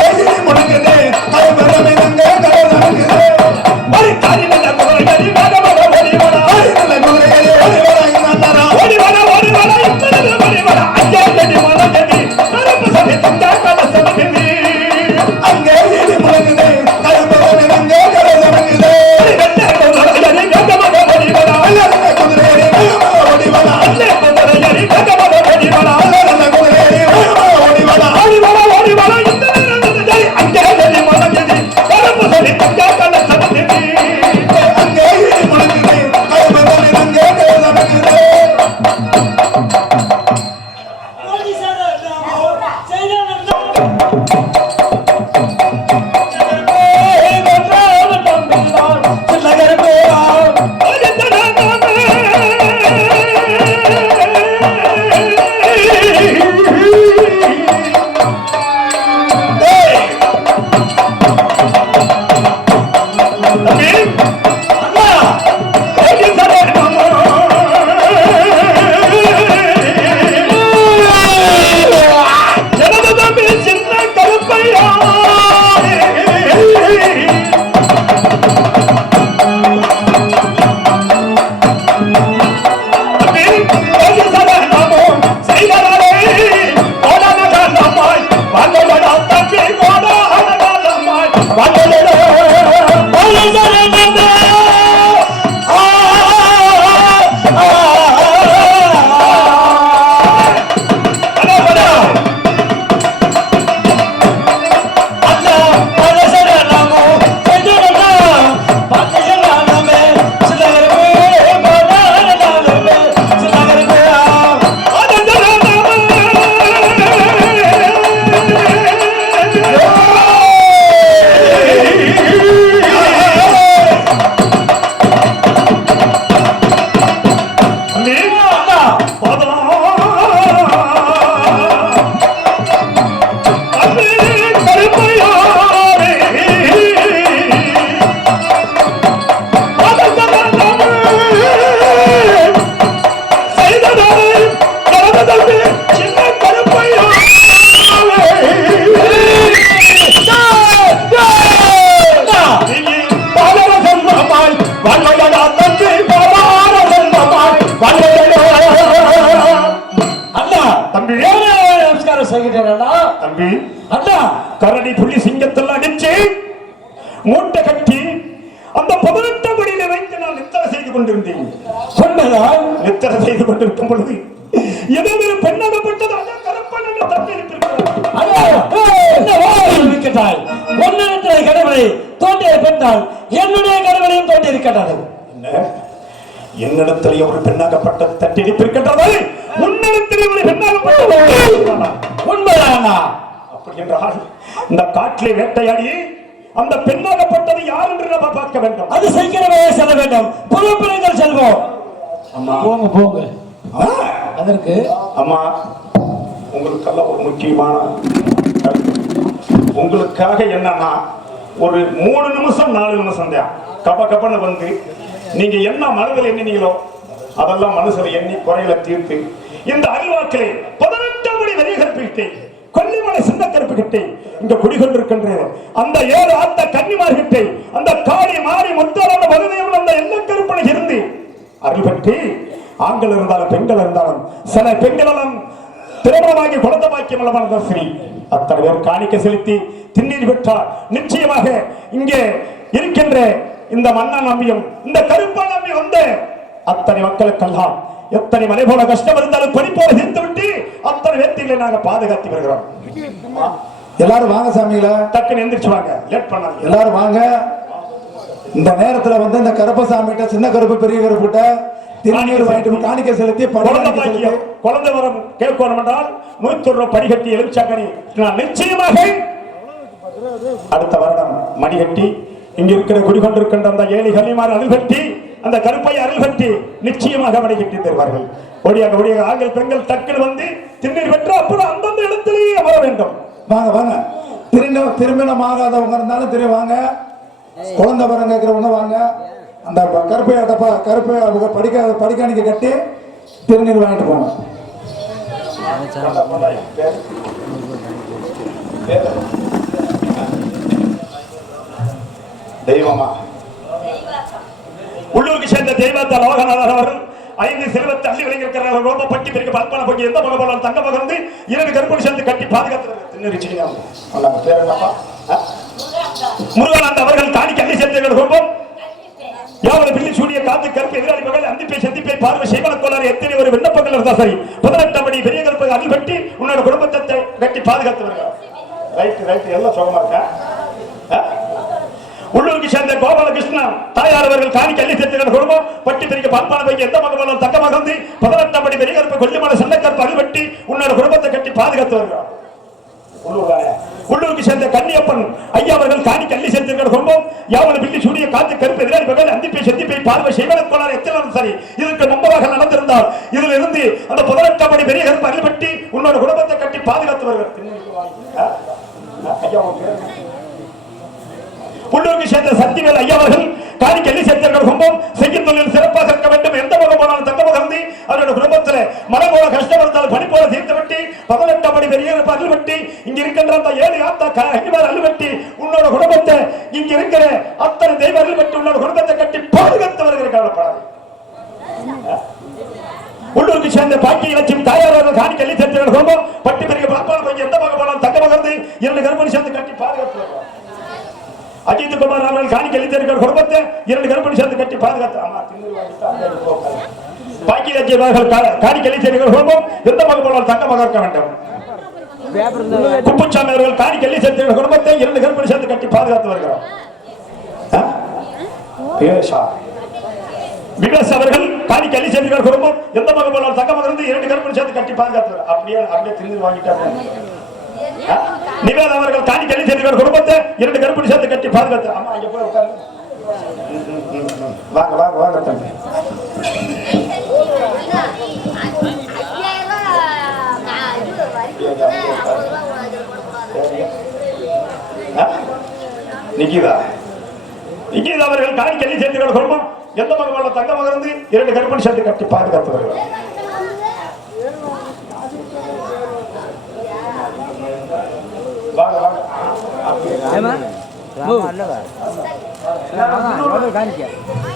பரிகாரம் செய்கிறேன்னா தம்பி, அண்ணா கரடி புள்ளி சிங்கத்தெல்லாம் அடிச்சு மூட்டை கட்டி அந்த 18 படியில வைத்து நான் நித்திரை செய்து கொண்டிருந்தேன். சொன்னதால் நித்திரை செய்து கொண்டிருக்கும் பொழுது ஏதோ ஒரு பெண்ணாகப்பட்டது அதான் கருப்பன் என்று தப்பி இருக்கிறாய். ஒன்னிடத்திலே கடவுளை தோன்றிய பெண்ணால் என்னுடைய கடவுளையும் தோன்றி இருக்கிறது. என்னிடத்திலே ஒரு பெண்ணாகப்பட்டது தட்டி எழுப்பியிருக்கின்றது, உன்னிடத்திலே ஒரு பெண்ணாகப்பட்டது உண்மைதானா? அப்படி என்றால் இந்த காட்டிலே வேட்டையாடி அந்த பெண்ணாகப்பட்டது யார் என்று நம்ம பார்க்க வேண்டும். அது சீக்கிரமே செல்ல வேண்டும். புறப்படுங்கள் செல்வோம். அம்மா போங்க போங்க. அதற்கு அம்மா உங்களுக்கெல்லாம் ஒரு முக்கியமான உங்களுக்காக என்னன்னா ஒரு 3 நிமிஷம் 4 நிமிஷம் தான் கப்ப கப்பன்னு வந்து நீங்க என்ன மனதில் எண்ணினீங்களோ அதெல்லாம் மனசுல எண்ணி குறையில தீர்த்து இந்த அறிவாக்கிலே 18 படி வெளியே கற்பிட்டேன். கொல்லிமலை சின்ன கருப்புகிட்டே இங்க குடிகொண்டிருக்கின்ற அந்த 7 ஆத்த கன்னிமார்கிட்டே அந்த காளி மாறி முத்தாரான பகுதியும் அந்த எல்ல கருப்பனை இருந்து அருள் பெற்று ஆண்கள் இருந்தாலும் பெண்கள் இருந்தாலும் சில பெண்களெல்லாம் திருமணமாகி குழந்தை பாக்கியம் அல்ல ஸ்ரீ அத்தனை பேர் காணிக்க செலுத்தி திண்ணீர் பெற்றார். நிச்சயமாக இங்கே இருக்கின்ற இந்த மன்னா நம்பியும் இந்த கருப்பா நம்பி வந்த அத்தனை மக்களுக்கெல்லாம் எத்தனை மலை போல கஷ்டம் இருந்தாலும் பணி போல தீர்த்து விட்டு அத்தனை வேத்திகளை நாங்க பாதுகாத்து வருகிறோம். எல்லாரும் வாங்க சாமிகள, டக்குன்னு எந்திரிச்சு வாங்க, லேட் பண்ணாங்க. எல்லாரும் வாங்க. இந்த நேரத்துல வந்து இந்த கருப்பசாமிகிட்ட சின்ன கருப்பு பெரிய கருப்புட்ட திருநீர் வாங்கிட்டு காணிக்க செலுத்தி குழந்தை பாக்கியம் குழந்தை வரம் கேட்கணும் என்றால் 100 ரூபாய் படிகட்டி எலுமிச்சாக்கனி நான் நிச்சயமாக அடுத்த வருடம் மணிகட்டி இங்க இருக்கிற குடிகொண்டிருக்கின்ற அந்த 7 கன்னிமார் அருள் கட்டி அந்த கருப்பை அருள் கட்டி நிச்சயமாக மணிகட்டி தருவார்கள். ஒடியாக ஒடியாக ஆண்கள் பெண்கள் டக்குன்னு வந்து திண்ணீர் பெற்று அப்புறம் அந்தந்த இடத்திலேயே அமர வேண்டும். வாங்க வாங்க. திருமணம் ஆகாதவங்க இருந்தாலும் திரும்பி வாங்க. குழந்தை வரம் கேட்கிறவங்க வாங்க. அந்த கருப்பை அவங்க படிக்காணிக்க கட்டி திருநீர் வாங்கிட்டு போங்க. தெய்வமா உள்ளூருக்கு சேர்ந்த தெய்வத்தால் லோகநாதர் அவர்கள் 5 செல்வத்தை அள்ளி விளங்கியிருக்கிறார்கள். ரொம்ப பட்டி பெருக்க பல்பன பங்கி எந்த பகவான் தங்க பகிர்ந்து 2 கருப்பணி சேர்ந்து கட்டி பாதுகாத்து முருகானந்த அவர்கள் காணிக்கு அள்ளி சேர்ந்தவர்கள் கோபம் யாவன பிள்ளை சூடிய காத்து கருப்பு எதிராளி மகள் அந்திப்பை சந்திப்பை பார்வை செய்வன கோளாறு எத்தனை ஒரு விண்ணப்பங்கள் இருந்தா சரி 18 படி பெரிய கருப்பை அள்ளி கட்டி உன்னோட குடும்பத்தை கட்டி பாதுகாத்து வருகிறார். ரைட் ரைட் எல்லாம் சுகமா இருக்கா? உள்ளூருக்கு சேர்ந்த கோபாலகிருஷ்ணன் தாயார் அவர்கள் காணிக்கு அள்ளி சேர்த்த குடும்பம் பட்டி பெருக்க பால்பான பைக்கு எந்த மகவாலும் தக்க மகந்து 18 படி பெரிய கருப்பை கொல்லிமலை சண்டக்கருப்பு அழிவட்டி உன்னோட குடும்பத்தை கட்டி பாதுகாத்து வருகிறார். உள்ளூருக்கு சேர்ந்த கன்னியப்பன் ஐயா அவர்கள் காணிக்கு அள்ளி சேர்த்திருக்கிற குடும்பம் யாவன பிள்ளை சூடிய காத்து கருப்பு எதிராளி மகள் அந்திப்பை சந்திப்பை பார்வை செய்வன கோளாறு எத்தனை சரி இதற்கு முன்பதாக நடந்திருந்தால் இதில் இருந்து அந்த 18 படி பெரிய கருப்பு அழிவட்டி உன்னோட குடும்பத்தை கட்டி பாதுகாத்து வருகிறார். உள்ளூருக்கு சேர்ந்த சக்திவேல் ஐயா அவர்கள் காணிக்கு அள்ளி சேர்த்திருக்கிற குடும்பம் செய்யும் தொழில் சிறப்பாக இருக்க வேண்டும். எந்த முகம் போனாலும் தக்க மகர்ந்து அவருடைய குடும்பத்தில் மனம் போல கஷ்டம் இருந்தால் பணி போல தீர்த்து விட்டு 18 படி பெரிய அருள் வெட்டி இங்க இருக்கின்ற அந்த 7 ஆத்தா அருள் வெட்டி உன்னோட குடும்பத்தை இங்க இருக்கிற அத்தனை தெய்வ அருள் வெட்டி உன்னோட குடும்பத்தை கட்டி பாதுகாத்து வருகிற கவலைப்படாது. உள்ளூருக்கு சேர்ந்த பாக்கிய லட்சுமி தாயார் அவர்கள் காணிக்கு அள்ளி சேர்த்திருக்கிற குடும்பம் பட்டி பெரிய பாப்பான பையன் எந்த மகம் போனாலும் தக்க மகர்ந்து 2 கருப்பணி சேர்ந்து கட்டி பாதுகாத்து வருவார். அஜித் குமார் அவர்கள் காணிக்கு அளித்த இருக்கிற குடும்பத்தை 2 கருப்பணி சேர்ந்து கட்டி பாதுகாத்து பாக்கி லட்சியர்கள் காணிக்கு அளித்த இருக்கிற குடும்பம் எந்த மகன் போனால் தங்க மகன் இருக்க வேண்டும். குப்புச்சாமி அவர்கள் காணிக்கு அள்ளி சேர்த்த குடும்பத்தை 2 கருப்பணி சேர்ந்து கட்டி பாதுகாத்து வருகிறோம். விகாஸ் அவர்கள் காணிக்கு அள்ளி சேர்த்த குடும்பம் எந்த மகன் போனால் தங்க மகன் 2 கருப்பணி சேர்ந்து கட்டி பாதுகாத்து அப்படியே திரும்பி வாங்கிட்டாங்க. நிவேதா அவர்கள் காணிக்கு அள்ளி சேர்த்த குடும்பத்தை 2 கருப்பணி சேர்த்து கட்டி பாதுகாத்து அம்மா இங்க போய் உட்காருங்க. வாங்க வாங்க வாங்க தம்பி. நிகிதா அவர்கள் காணிக்கு அள்ளி சேர்த்த குடும்பம் எந்த மகன் தங்க மகர்ந்து 2 கருப்பணி சேர்த்து கட்டி பாதுகாத்து வருகிறார்.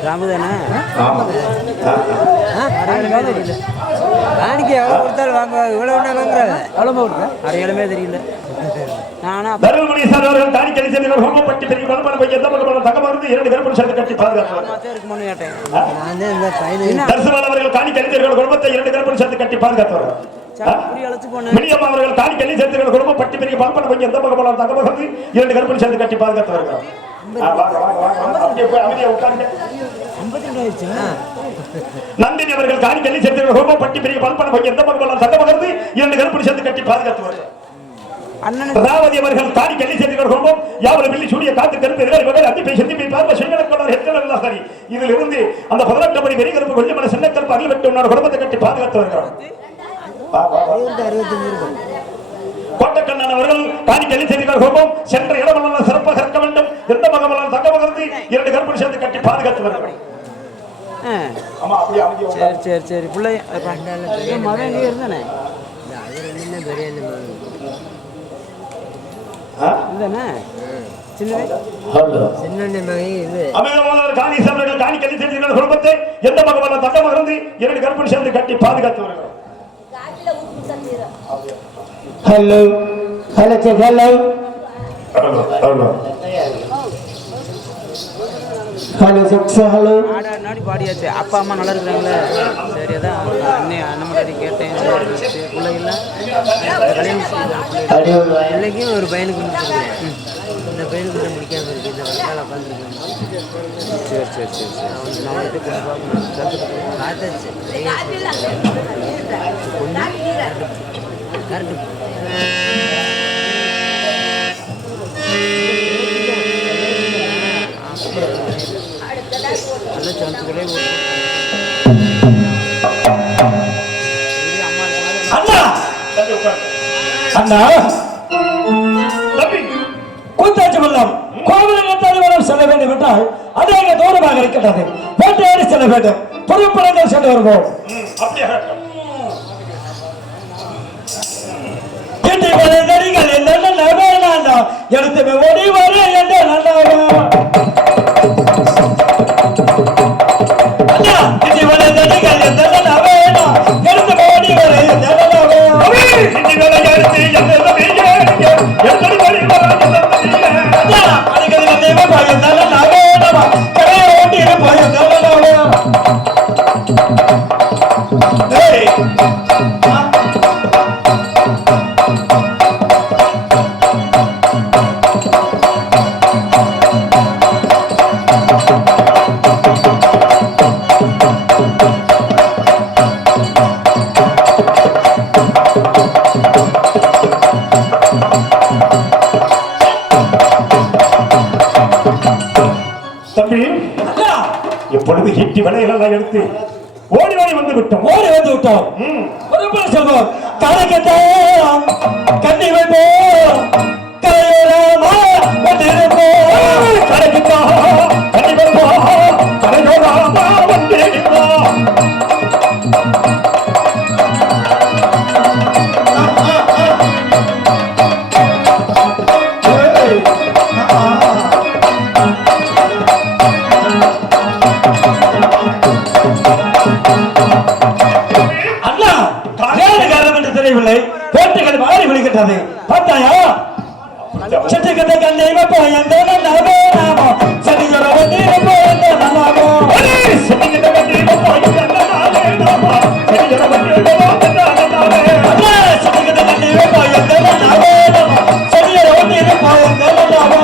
ராமுதானே காணிக்கு எவ்வளோ கொடுத்தாலும் வாங்க இவ்வளோ ஒன்றா வாங்குறாங்க எவ்வளோ கொடுத்தா அடையாளமே தெரியல நானா தருமபுரி சார் அவர்கள் தாடி கழிச்சவர்கள் ஹோமப்பட்டி பெரிய பலமான பையன் எந்த பக்கம் தங்க மருந்து 2 கருப்பு சேர்த்து கட்டி பாதுகாத்தவர் இருக்குமான்னு கேட்டேன் நான் இந்த பையன் தரிசனம் அவர்கள் தாடி கழிச்சவர்கள் குடும்பத்தை 2 கருப்பு சேர்த்து கட்டி பாதுகாத்தவர் அப்படி அழைச்சு போனேன் மினியம் அவர்கள் தாடி கழிச்சவர்கள் குடும்பப்பட்டி பெரிய பலமான பையன் எந்த பக்கம் தங்க மருந்து 2 கருப்பு சேர்த்து கட்டி பாதுகாத்தவர் நந்தினி அவர்கள் தாடி கழிச்சவர்கள் குடும்பப்பட்டி பெரிய பலமான பையன் எந்த பக்கம் தங்க மருந்து 2 கருப்பு சேர்த்து கட்டி பாதுகாத்தவர் ராவதி அவர்கள் தாடி கல்லி சேர்த்துக்கள் குடும்பம் யாவரும் வெள்ளி சூரிய காத்து கருப்பு இவர்கள் அத்தி பேசி சந்தி போய் பார்க்க செய்யணும் எத்தனை சரி இதில் இருந்து அந்த 18 மணி வெறி கருப்பு கொஞ்சம் சின்ன கருப்பு அருள் வெட்டு குடும்பத்தை கட்டி பாதுகாத்து வருகிறோம் கோட்டக்கண்ணன் அவர்கள் தாடி கல்லி சேர்த்துக்கள் குடும்பம் சென்ற இடமெல்லாம் சிறப்பாக இருக்க வேண்டும் எந்த மகமெல்லாம் தங்க மகர்ந்து 2 கருப்பு சேர்த்து கட்டி பாதுகாத்து வருகிறோம் சரி சரி பிள்ளை மகன் எங்கே இருந்தானே இல்லண்ணே சின்ன குடும்பத்தை எந்த மகமெல்லாம் தங்க மகர்ந்து 2 கருப்பு சேர்த்து கட்டி பாதுகாத்து வருகிறோம் hello hello check hello hello check hello நாடி பாடியாச்சு அப்பா அம்மா நல்லா இருக்கிறாங்களே சரி அதான் அண்ணன் டாடி கேட்டேன் பிள்ளைகள்லாம் பிள்ளைக்கும் ஒரு பையனுக்கு இந்த பையனுக்கு தான் முடிக்காம இருக்கு இந்த வேலை உட்காந்துருக்கேன் சரி சரி சரி சரி அவன் நான் வந்துட்டு பார்த்தாச்சு கரெக்டு நல்ல சான்ஸுகளே அண்ணா அண்ணா கூத்தாட்சி வெள்ளம் கோவிலுக்கு வரம் செல்ல வேண்டும் என்றால் அநேக தூரமாக இருக்கின்றது வேட்டையாடி செல்ல வேண்டும் பொறுப்படங்கள் சென்று வருவோம் எடுத்து ஓடி வர என்ற எப்பொழுது ஹிட்டி வலையெல்லாம் எடுத்து ஓடி ஓடி வந்து விட்டோம் செல்வோம் கலைக்கத்தான் கண்ணி வைப்போம் கலையோரமா கலைக்கத்தான் கண்ணி வைப்போம் கலையோரமா வந்திருப்போம் போட்டுகள் மாறி விழுகின்றது பார்த்தாயா சட்டக்கத்தை கண்ணை வைப்போம் எந்த நல்லாமோ நாமோ சனியோட வண்டியில போய் நல்லாமோ சனியோட வண்டியில போய் நல்லாமோ சனியோட வண்டியில போய் நல்லாமோ சட்டக்கத்தை கண்ணை வைப்போம் எந்த நல்லாமோ நாமோ சனியோட வண்டியில போய் நல்லாமோ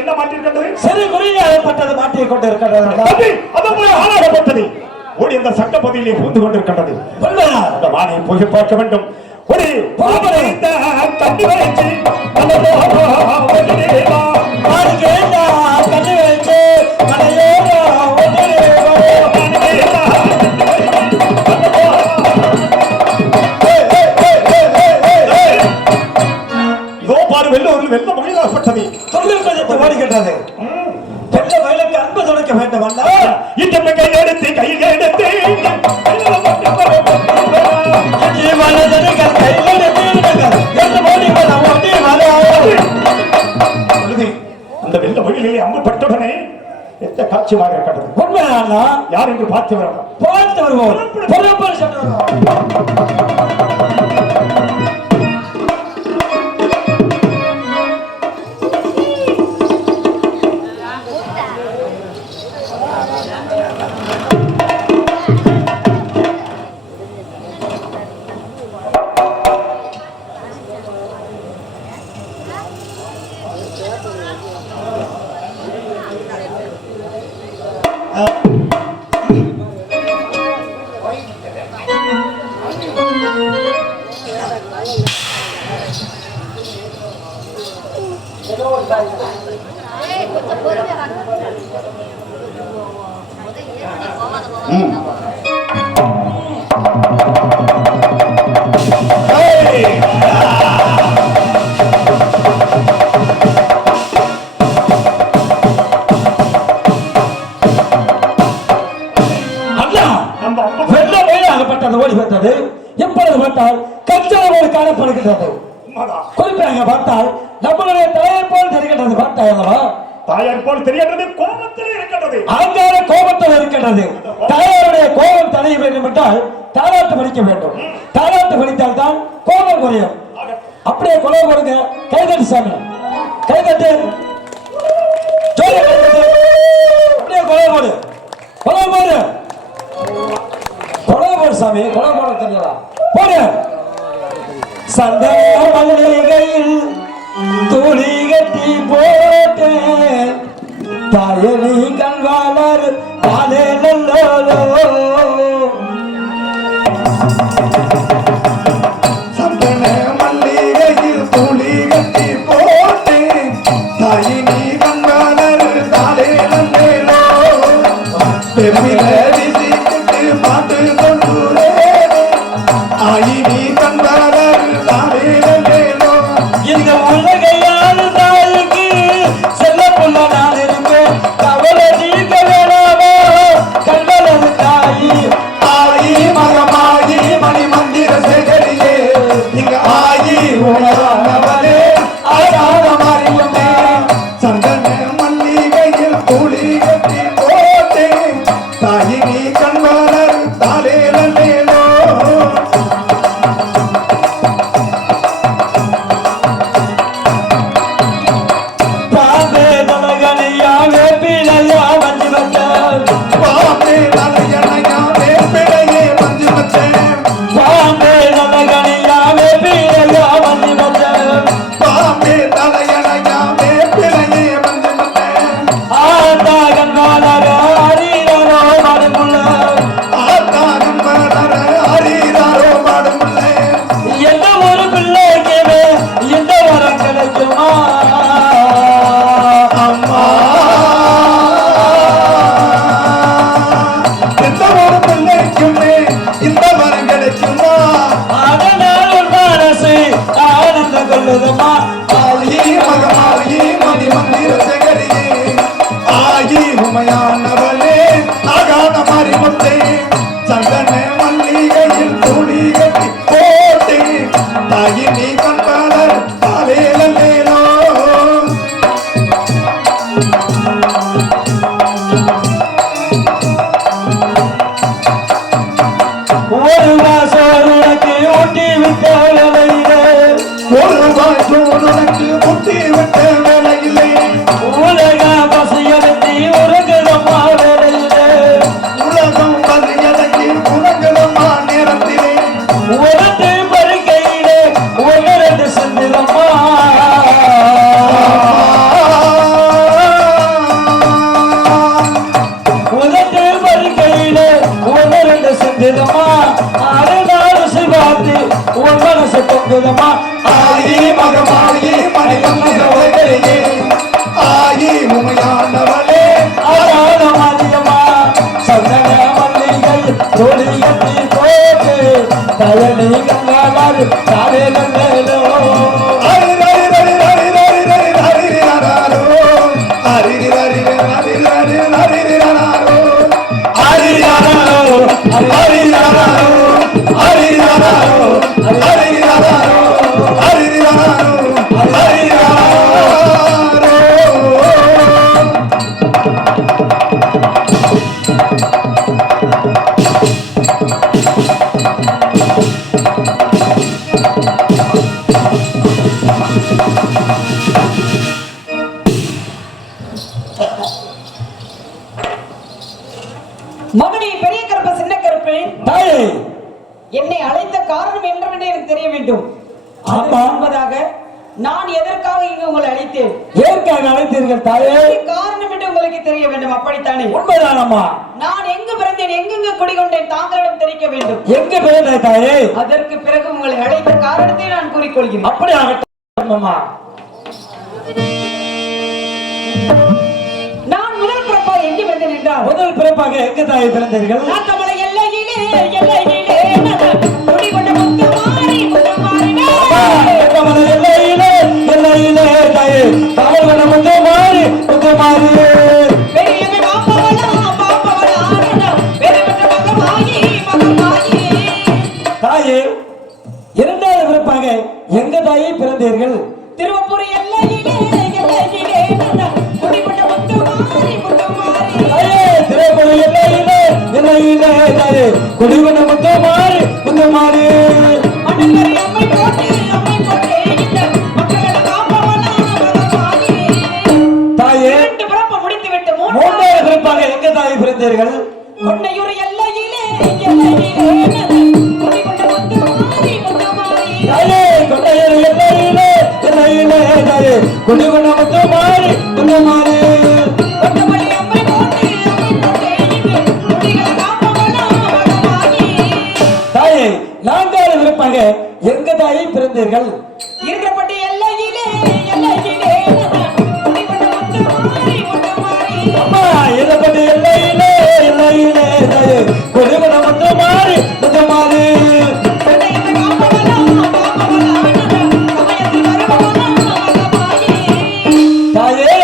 என்ன மாட்டிருக்கிறது சரி குறியாகப்பட்டது மாட்டிக் கொண்டிருக்கிறது ஓடி அந்த சட்டப்பதியிலே புகுந்து கொண்டிருக்கின்றது அந்த வானை போய் பார்க்க வேண்டும் ஒரு கண்ணி வச்சு வெள்ள மகிழப்பட்டது ஓடுகின்றது வெள்ள மகிழுக்கு அன்பு தொடக்க வேண்டும் கையில் எடுத்து வருவானா? யார் என்று பார்த்து வரலாம். பார்த்து வருவோம். புறப்படு சென்று வருவோம். ஓடிப்பட்டது. எப்பொழுது பார்த்தால் கச்சரவோடு காணப்படுகிறது. குறிப்பாக பார்த்தால் நம்மளுடைய தாயார் போல் தெரிகின்றது. பார்த்தாயல்லவா? தாயார் போல் தெரிகின்றது, கோபத்திலே இருக்கின்றது. அங்கார கோபத்தில் இருக்கின்றது. தாயாருடைய கோபம் தடைய வேண்டும் என்றால் தாராட்டு படிக்க வேண்டும். தாராட்டு படித்தால் தான் கோபம் குறையும். அப்படியே கொலை கொடுங்க. கைதட்டு சாமி, கைதட்டு. அப்படியே கொலை போடு, கொலை போடு, கொலை போடு சாமி. கொலை போட தெரியல போடு. சந்தன மல்லிகையில் துளி கட்டி போட்டேன் தாயனி கண்வாளர் தானே நல்லோ. சந்தன மல்லிகையில் துளி கட்டி போட்டேன் தாயினி கண்வாளர் தானே நல்லோ. பெருமில விசிக்கிட்டு பாட்டு கொண்டுரே ஆயினி கண்வாளர் தானே நல்லோ. இந்த உலகையால் தாய்க்கு செல்ல புள்ள நான் இருப்பேன். கவலை தீர்க்க வேணாமோ கண்வளர் தாயி. ஆயி மகமாயி மணி மந்திர சேகரியே இங்க ஆயி உணவானவளே ஆயாத மாறியுமே. சந்தன மல்லிகையில் துளி கட்டி போட்டேன் தாயினி கண்வாளர் தாலே நல்லேலோ. பாம்பே தலகனியா வேப்பிலையா மஞ்சு வச்சேன். பாம்பே தலையணையா வேப்பிலையே மஞ்சு வச்சேன். பாம்பே தலகனியா வேப்பிலையா மஞ்சு வச்சேன். பாம்பே தலையணையா வேப்பிலையே மஞ்சு வச்சேன். ஆத்தா கண்வாளர் அறிவரோ மடுமுள்ள. ஆத்தா கண்வாளர் அறிதாரோ பாடுமுல்லே. எந்த ஒரு பிள்ளைக்குமே இந்த வரம் கிடைக்குமா? அம்மா எந்த ஒரு பிள்ளைக்குமே இந்த வரம் கிடைக்குமா? அதனால் ஒரு மனசு ஆனந்தம் கொள்ளுதமா. ஆயி மகமாயி மணி மந்திர சேகரியே ஆயி உமையானவளே ஆகாத மாறி முத்தே. சந்தன மல்லிகையில் துளி கட்டி போட்டே தாயினி கண்பாளர் தாலே நல்லேலோ. ஒரு மாசம் உனக்கு ஊட்டி விட்ட வேலையிலே ஒரு வாய்ச்சோடு உனக்கு முட்டி விட்ட வேலையிலே உலக பசியடத்தி உறங்குதம்மா வேலையிலே உலகம் பலியடங்கி உனங்களம்மா நேரத்திலே உனக்கு பருக்கையிலே ஒன்று ரெண்டு செந்திலம்மா. உனக்கு பருக்கையிலே ஒன்று ரெண்டு செந்திலம்மா. அரைநாடு சிவாத்தி உன் மனசு பொங்குதம்மா. ஆயி மகமாயி மணி மந்திர சேகரியே ஆயி உமையானவளே ஆராத மாரியம்மா. சந்தன மல்லிகை தோழி கட்டி போட்டு தயனி கங்காளர் தானே நல்லோ. ஹரி ஹரி ஹரி ஹரி ஹரி ஹரி ஹரி ஹராரோ ஹரி ஹரி ஹரி ஹரி ஹரி ஹராரோ ஹரி ஹராரோ ஹரி ஹராரோ ஹரி ஹராரோ ஹரி ஹராரோ ஹரி ஹராரோ ஹரி ஹராரோ. எனக்கு தெரிய வேண்டும். ஆமா. என்பதாக நான் எதற்காக இங்கு உங்களை அழைத்தேன்? ஏற்காக அழைத்தீர்கள் தாயே? காரணம் என்று உங்களுக்கு தெரிய வேண்டும். அப்படித்தானே? உண்மைதானம்மா. நான் எங்கு பிறந்தேன், எங்கெங்கு குடிகொண்டேன், தாங்களிடம் தெரிவிக்க வேண்டும். எங்க பிறந்த தாயே? அதற்கு பிறகு உங்களை அழைத்த காரணத்தை நான் கூறிக்கொள்கிறேன். அப்படி ஆகட்டும் அம்மா. நான் முதல் பிறப்பாக எங்கு பிறந்தேன் என்றால், முதல் பிறப்பாக எங்க தாயை பிறந்தீர்கள்? நாட்டமலை எல்லையிலே குடிகொண்ட முத்து மாறி முத்து மாறினே. நாட்டமலை எல்லையிலே தாயே காவல்கொண்ட முத்து மாறி முத்து மாறி. பெரியவன் பாப்பவளா பெரியவற்ற மகமாயி மகமாயி. தாயே இரண்டாவது பிறப்பாக எங்க தாயை பிறந்தீர்கள்? திருவப்பூர் எல்லையிலே குடிகொண்ட முத்து மாறி முத்து மாறி. தாயே திரைப்பட எல்லையிலே தாயே குடிகொண்ட முத்து மாறி முத்து மாறி. மணக்கரை அம்மை போட்டு இந்த மக்களை காப்பவளா மகமாயி. தாயே இரண்டு பிறப்பு முடித்துவிட்டு மூன்றாவது பிறப்பாக எங்க தாயை பிறந்தீர்கள்? கொண்டையூர் எல்லையிலே குடிகொண்ட முத்து மாறி முத்து மாறி. தாயே கொண்டையூர் எல்லையிலே தாயே குடிகொண்ட முத்து மாறி முத்து மாறி. கொண்டமல்லி அம்மை போட்டு இந்த குடிகளை காப்பவளா மகமாயி. தாயே நான்காவது பிறப்பாக எங்க தாயை பிறந்தீர்கள்? இருக்கப்பட்ட எல்லையிலே குடிகொண்ட முத்து மாறி முத்து மாறி. அம்மா எழுதப்பட்ட எல்லையிலே தாயே குடிகொண்ட முத்து மாறி முத்து மாறி. கொண்டையூர் காப்பவளா சமயத்தில் வருபவளா மகமாயி. தாயே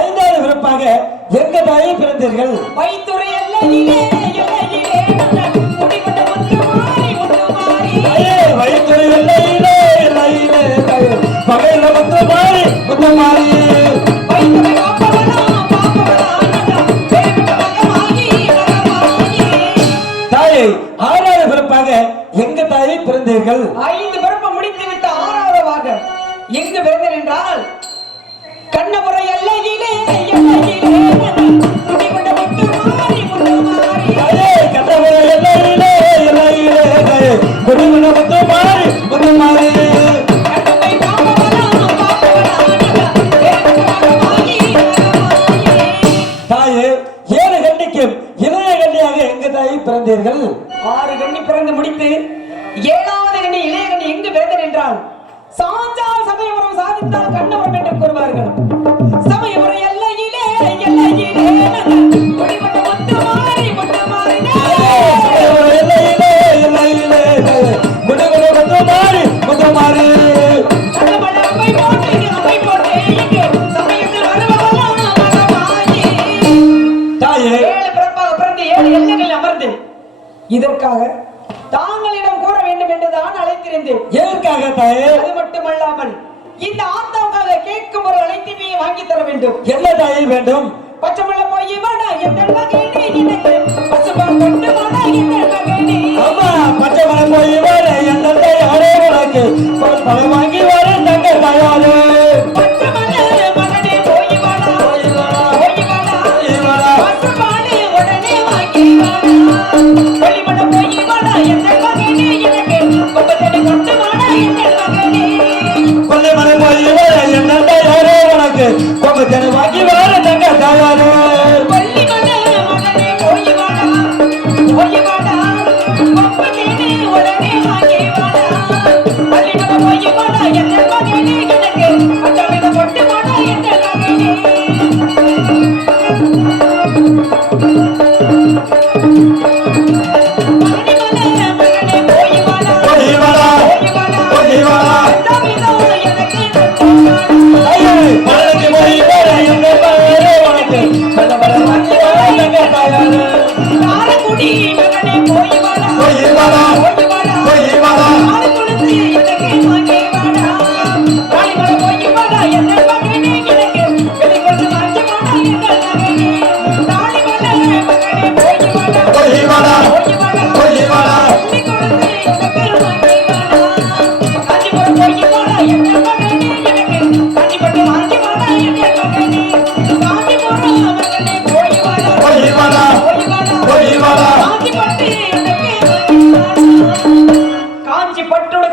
ஐந்தாவது பிறப்பாக எங்க தாயை பிறந்தீர்கள்? வைத்துறை எல்லையிலே குடிகொண்ட முத்து மாறி முத்து மாறி. தாயே வயிற்று எல்லையிலே தாயே பகையில முத்து மாறி முத்து மாறி. வைத்துறை காப்பவளா பெரியவற்ற மகமாயி மகமாயி. தாயே ஆறாவது பிறப்பாக எங்க தாயை பிறந்தீர்கள்? 5 பிறப்பு முடித்து விட்ட 6வதாக எங்கு பிறந்தேன் என்றால், கண்ணபுர எல்லையிலே குடிகொண்ட முத்து மாறி முத்து மாறி. தாயே கட்டபுர எல்லையிலே தாயே குடிகொண்ட முத்து மாறி முத்து மாறி. கண்ணப்பை காப்பவளா பெரியவற்ற மகமாயி மகமாயி. தாயே ஏழு கண்ணிக்கும் இளைய கண்ணியாக எங்க தாயை பிறந்தீர்கள்? 6 கண்ணி பிறந்து முடித்து 7வது கண்ணி இளைய கண்ணி எங்கு பிறந்தேன் என்றால், சாஞ்சால் சமயபுரம் சாதித்தால் கண்ணபுரம் என்று கூறுவார்கள். சமயபுரம் எல்லையிலே குடிகொண்ட முத்து மாறி முத்து மாறினே. எல்லையிலே தாயே குடிகொண்ட முத்து மாறி முத்து மாறி. கண்ணமலை அம்மை போட்டு இங்கு சமயத்தில் வருபவளா மகமாயி. தாயே 7 பிறப்பாக பிறந்து 7 எல்லைகளில் அமர்ந்து இதற்காக தாங்களிடம் கூற வேண்டும் என்றுதான் அழைத்திருந்தேன். எதற்காக தாயே? அது மட்டுமல்லாமல் இந்த ஆத்தாவுக்காக கேட்கும் ஒரு அழைத்திமையை வாங்கி தர வேண்டும். என்ன தாயை வேண்டும்? பச்சைமல்ல போய் வாடா என் மகனே எனக்கு பசுபால் கொண்டு வாடா என் மகனே. அம்மா பச்சை மலை போய் வர எந்த யாரே உனக்கு பழம் வாங்கி வர தங்க தயாரு. பச்சைமல்ல மகனே போய் வாடா பசுபால் உடனே வாங்கி வாடா. பள்ளிமல்ல போய் வாடா என் மகனே எனக்கு கொம்பத்தடி கொண்டு வாடா என் மகனே. கொல்லை மலை போய் வர எந்த யாரே உனக்கு கொம்பத்தடி வாங்கி வர தங்க தயாரு. பள்ளிமல்ல மகனே போய் வாடா கொம்பத்தடி உடனே வாங்கி வாடா. பள்ளிமல்ல போய் வாடா என் மகனே எனக்கு அச்சமித கொண்டு வாடா என் மகனே. ஐயே மலைக்கு போய் வர எந்த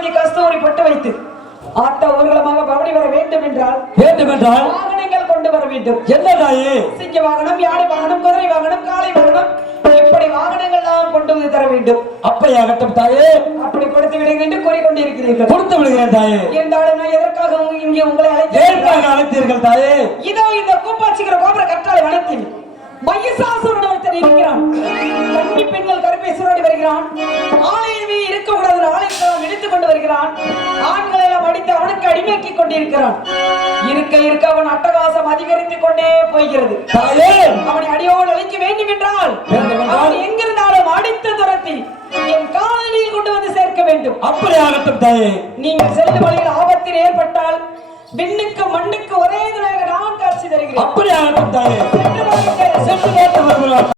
செவ்வந்தி கஸ்தூரி பட்டு வைத்து ஆட்ட ஊர்வலமாக பவனி வர வேண்டும் என்றால் வாகனங்கள் கொண்டு வர வேண்டும். என்ன தாயே? சிங்க வாகனம், யானை வாகனம், குதிரை வாகனம், காளை வாகனம், இப்படி வாகனங்கள் எல்லாம் கொண்டு வந்து தர வேண்டும். அப்படியாகட்டும் தாயே. அப்படி கொடுத்து விடுங்கள் என்று கூறிக்கொண்டிருக்கிறீர்கள். கொடுத்து விடுகிறேன் தாயே. இருந்தாலும் நான் எதற்காக இங்கே உங்களை அழைத்தீர்கள் தாயே? இதோ இந்த கூப்பாச்சிக்கிற கோபுர கற்றாழை வனத்தில் மகிஷாசுரன் ஒருத்தன் இருக்கிறான். கன்னி பெண்கள் கருப்பை சுரடி வருகிறான். ஆலயமே இருக்கக்கூடாது ஆலயத்தெல்லாம் இழுத்துக் கொண்டு வருகிறான். ஆண்களை எல்லாம் அடித்து அவனுக்கு அடிமையாக்கிக் கொண்டிருக்கிறான். இருக்க இருக்க அவன் அட்டகாசம் அதிகரித்துக் கொண்டே போகிறது. அவனை அடியோடு அழிக்க வேண்டும் என்றால் அவன் எங்கிருந்தாலும் அடித்து துரத்தி என் காலனியில் கொண்டு வந்து சேர்க்க வேண்டும். அப்படியாகட்டும் தாயே. நீங்கள் செல்லும் வழியில் ஆபத்தில் ஏற்பட்டால் விண்ணுக்கு மண்ணுக்கு ஒரே தடவை நான் காட்சி தருகிறேன். அப்படியாகட்டும் தாயே.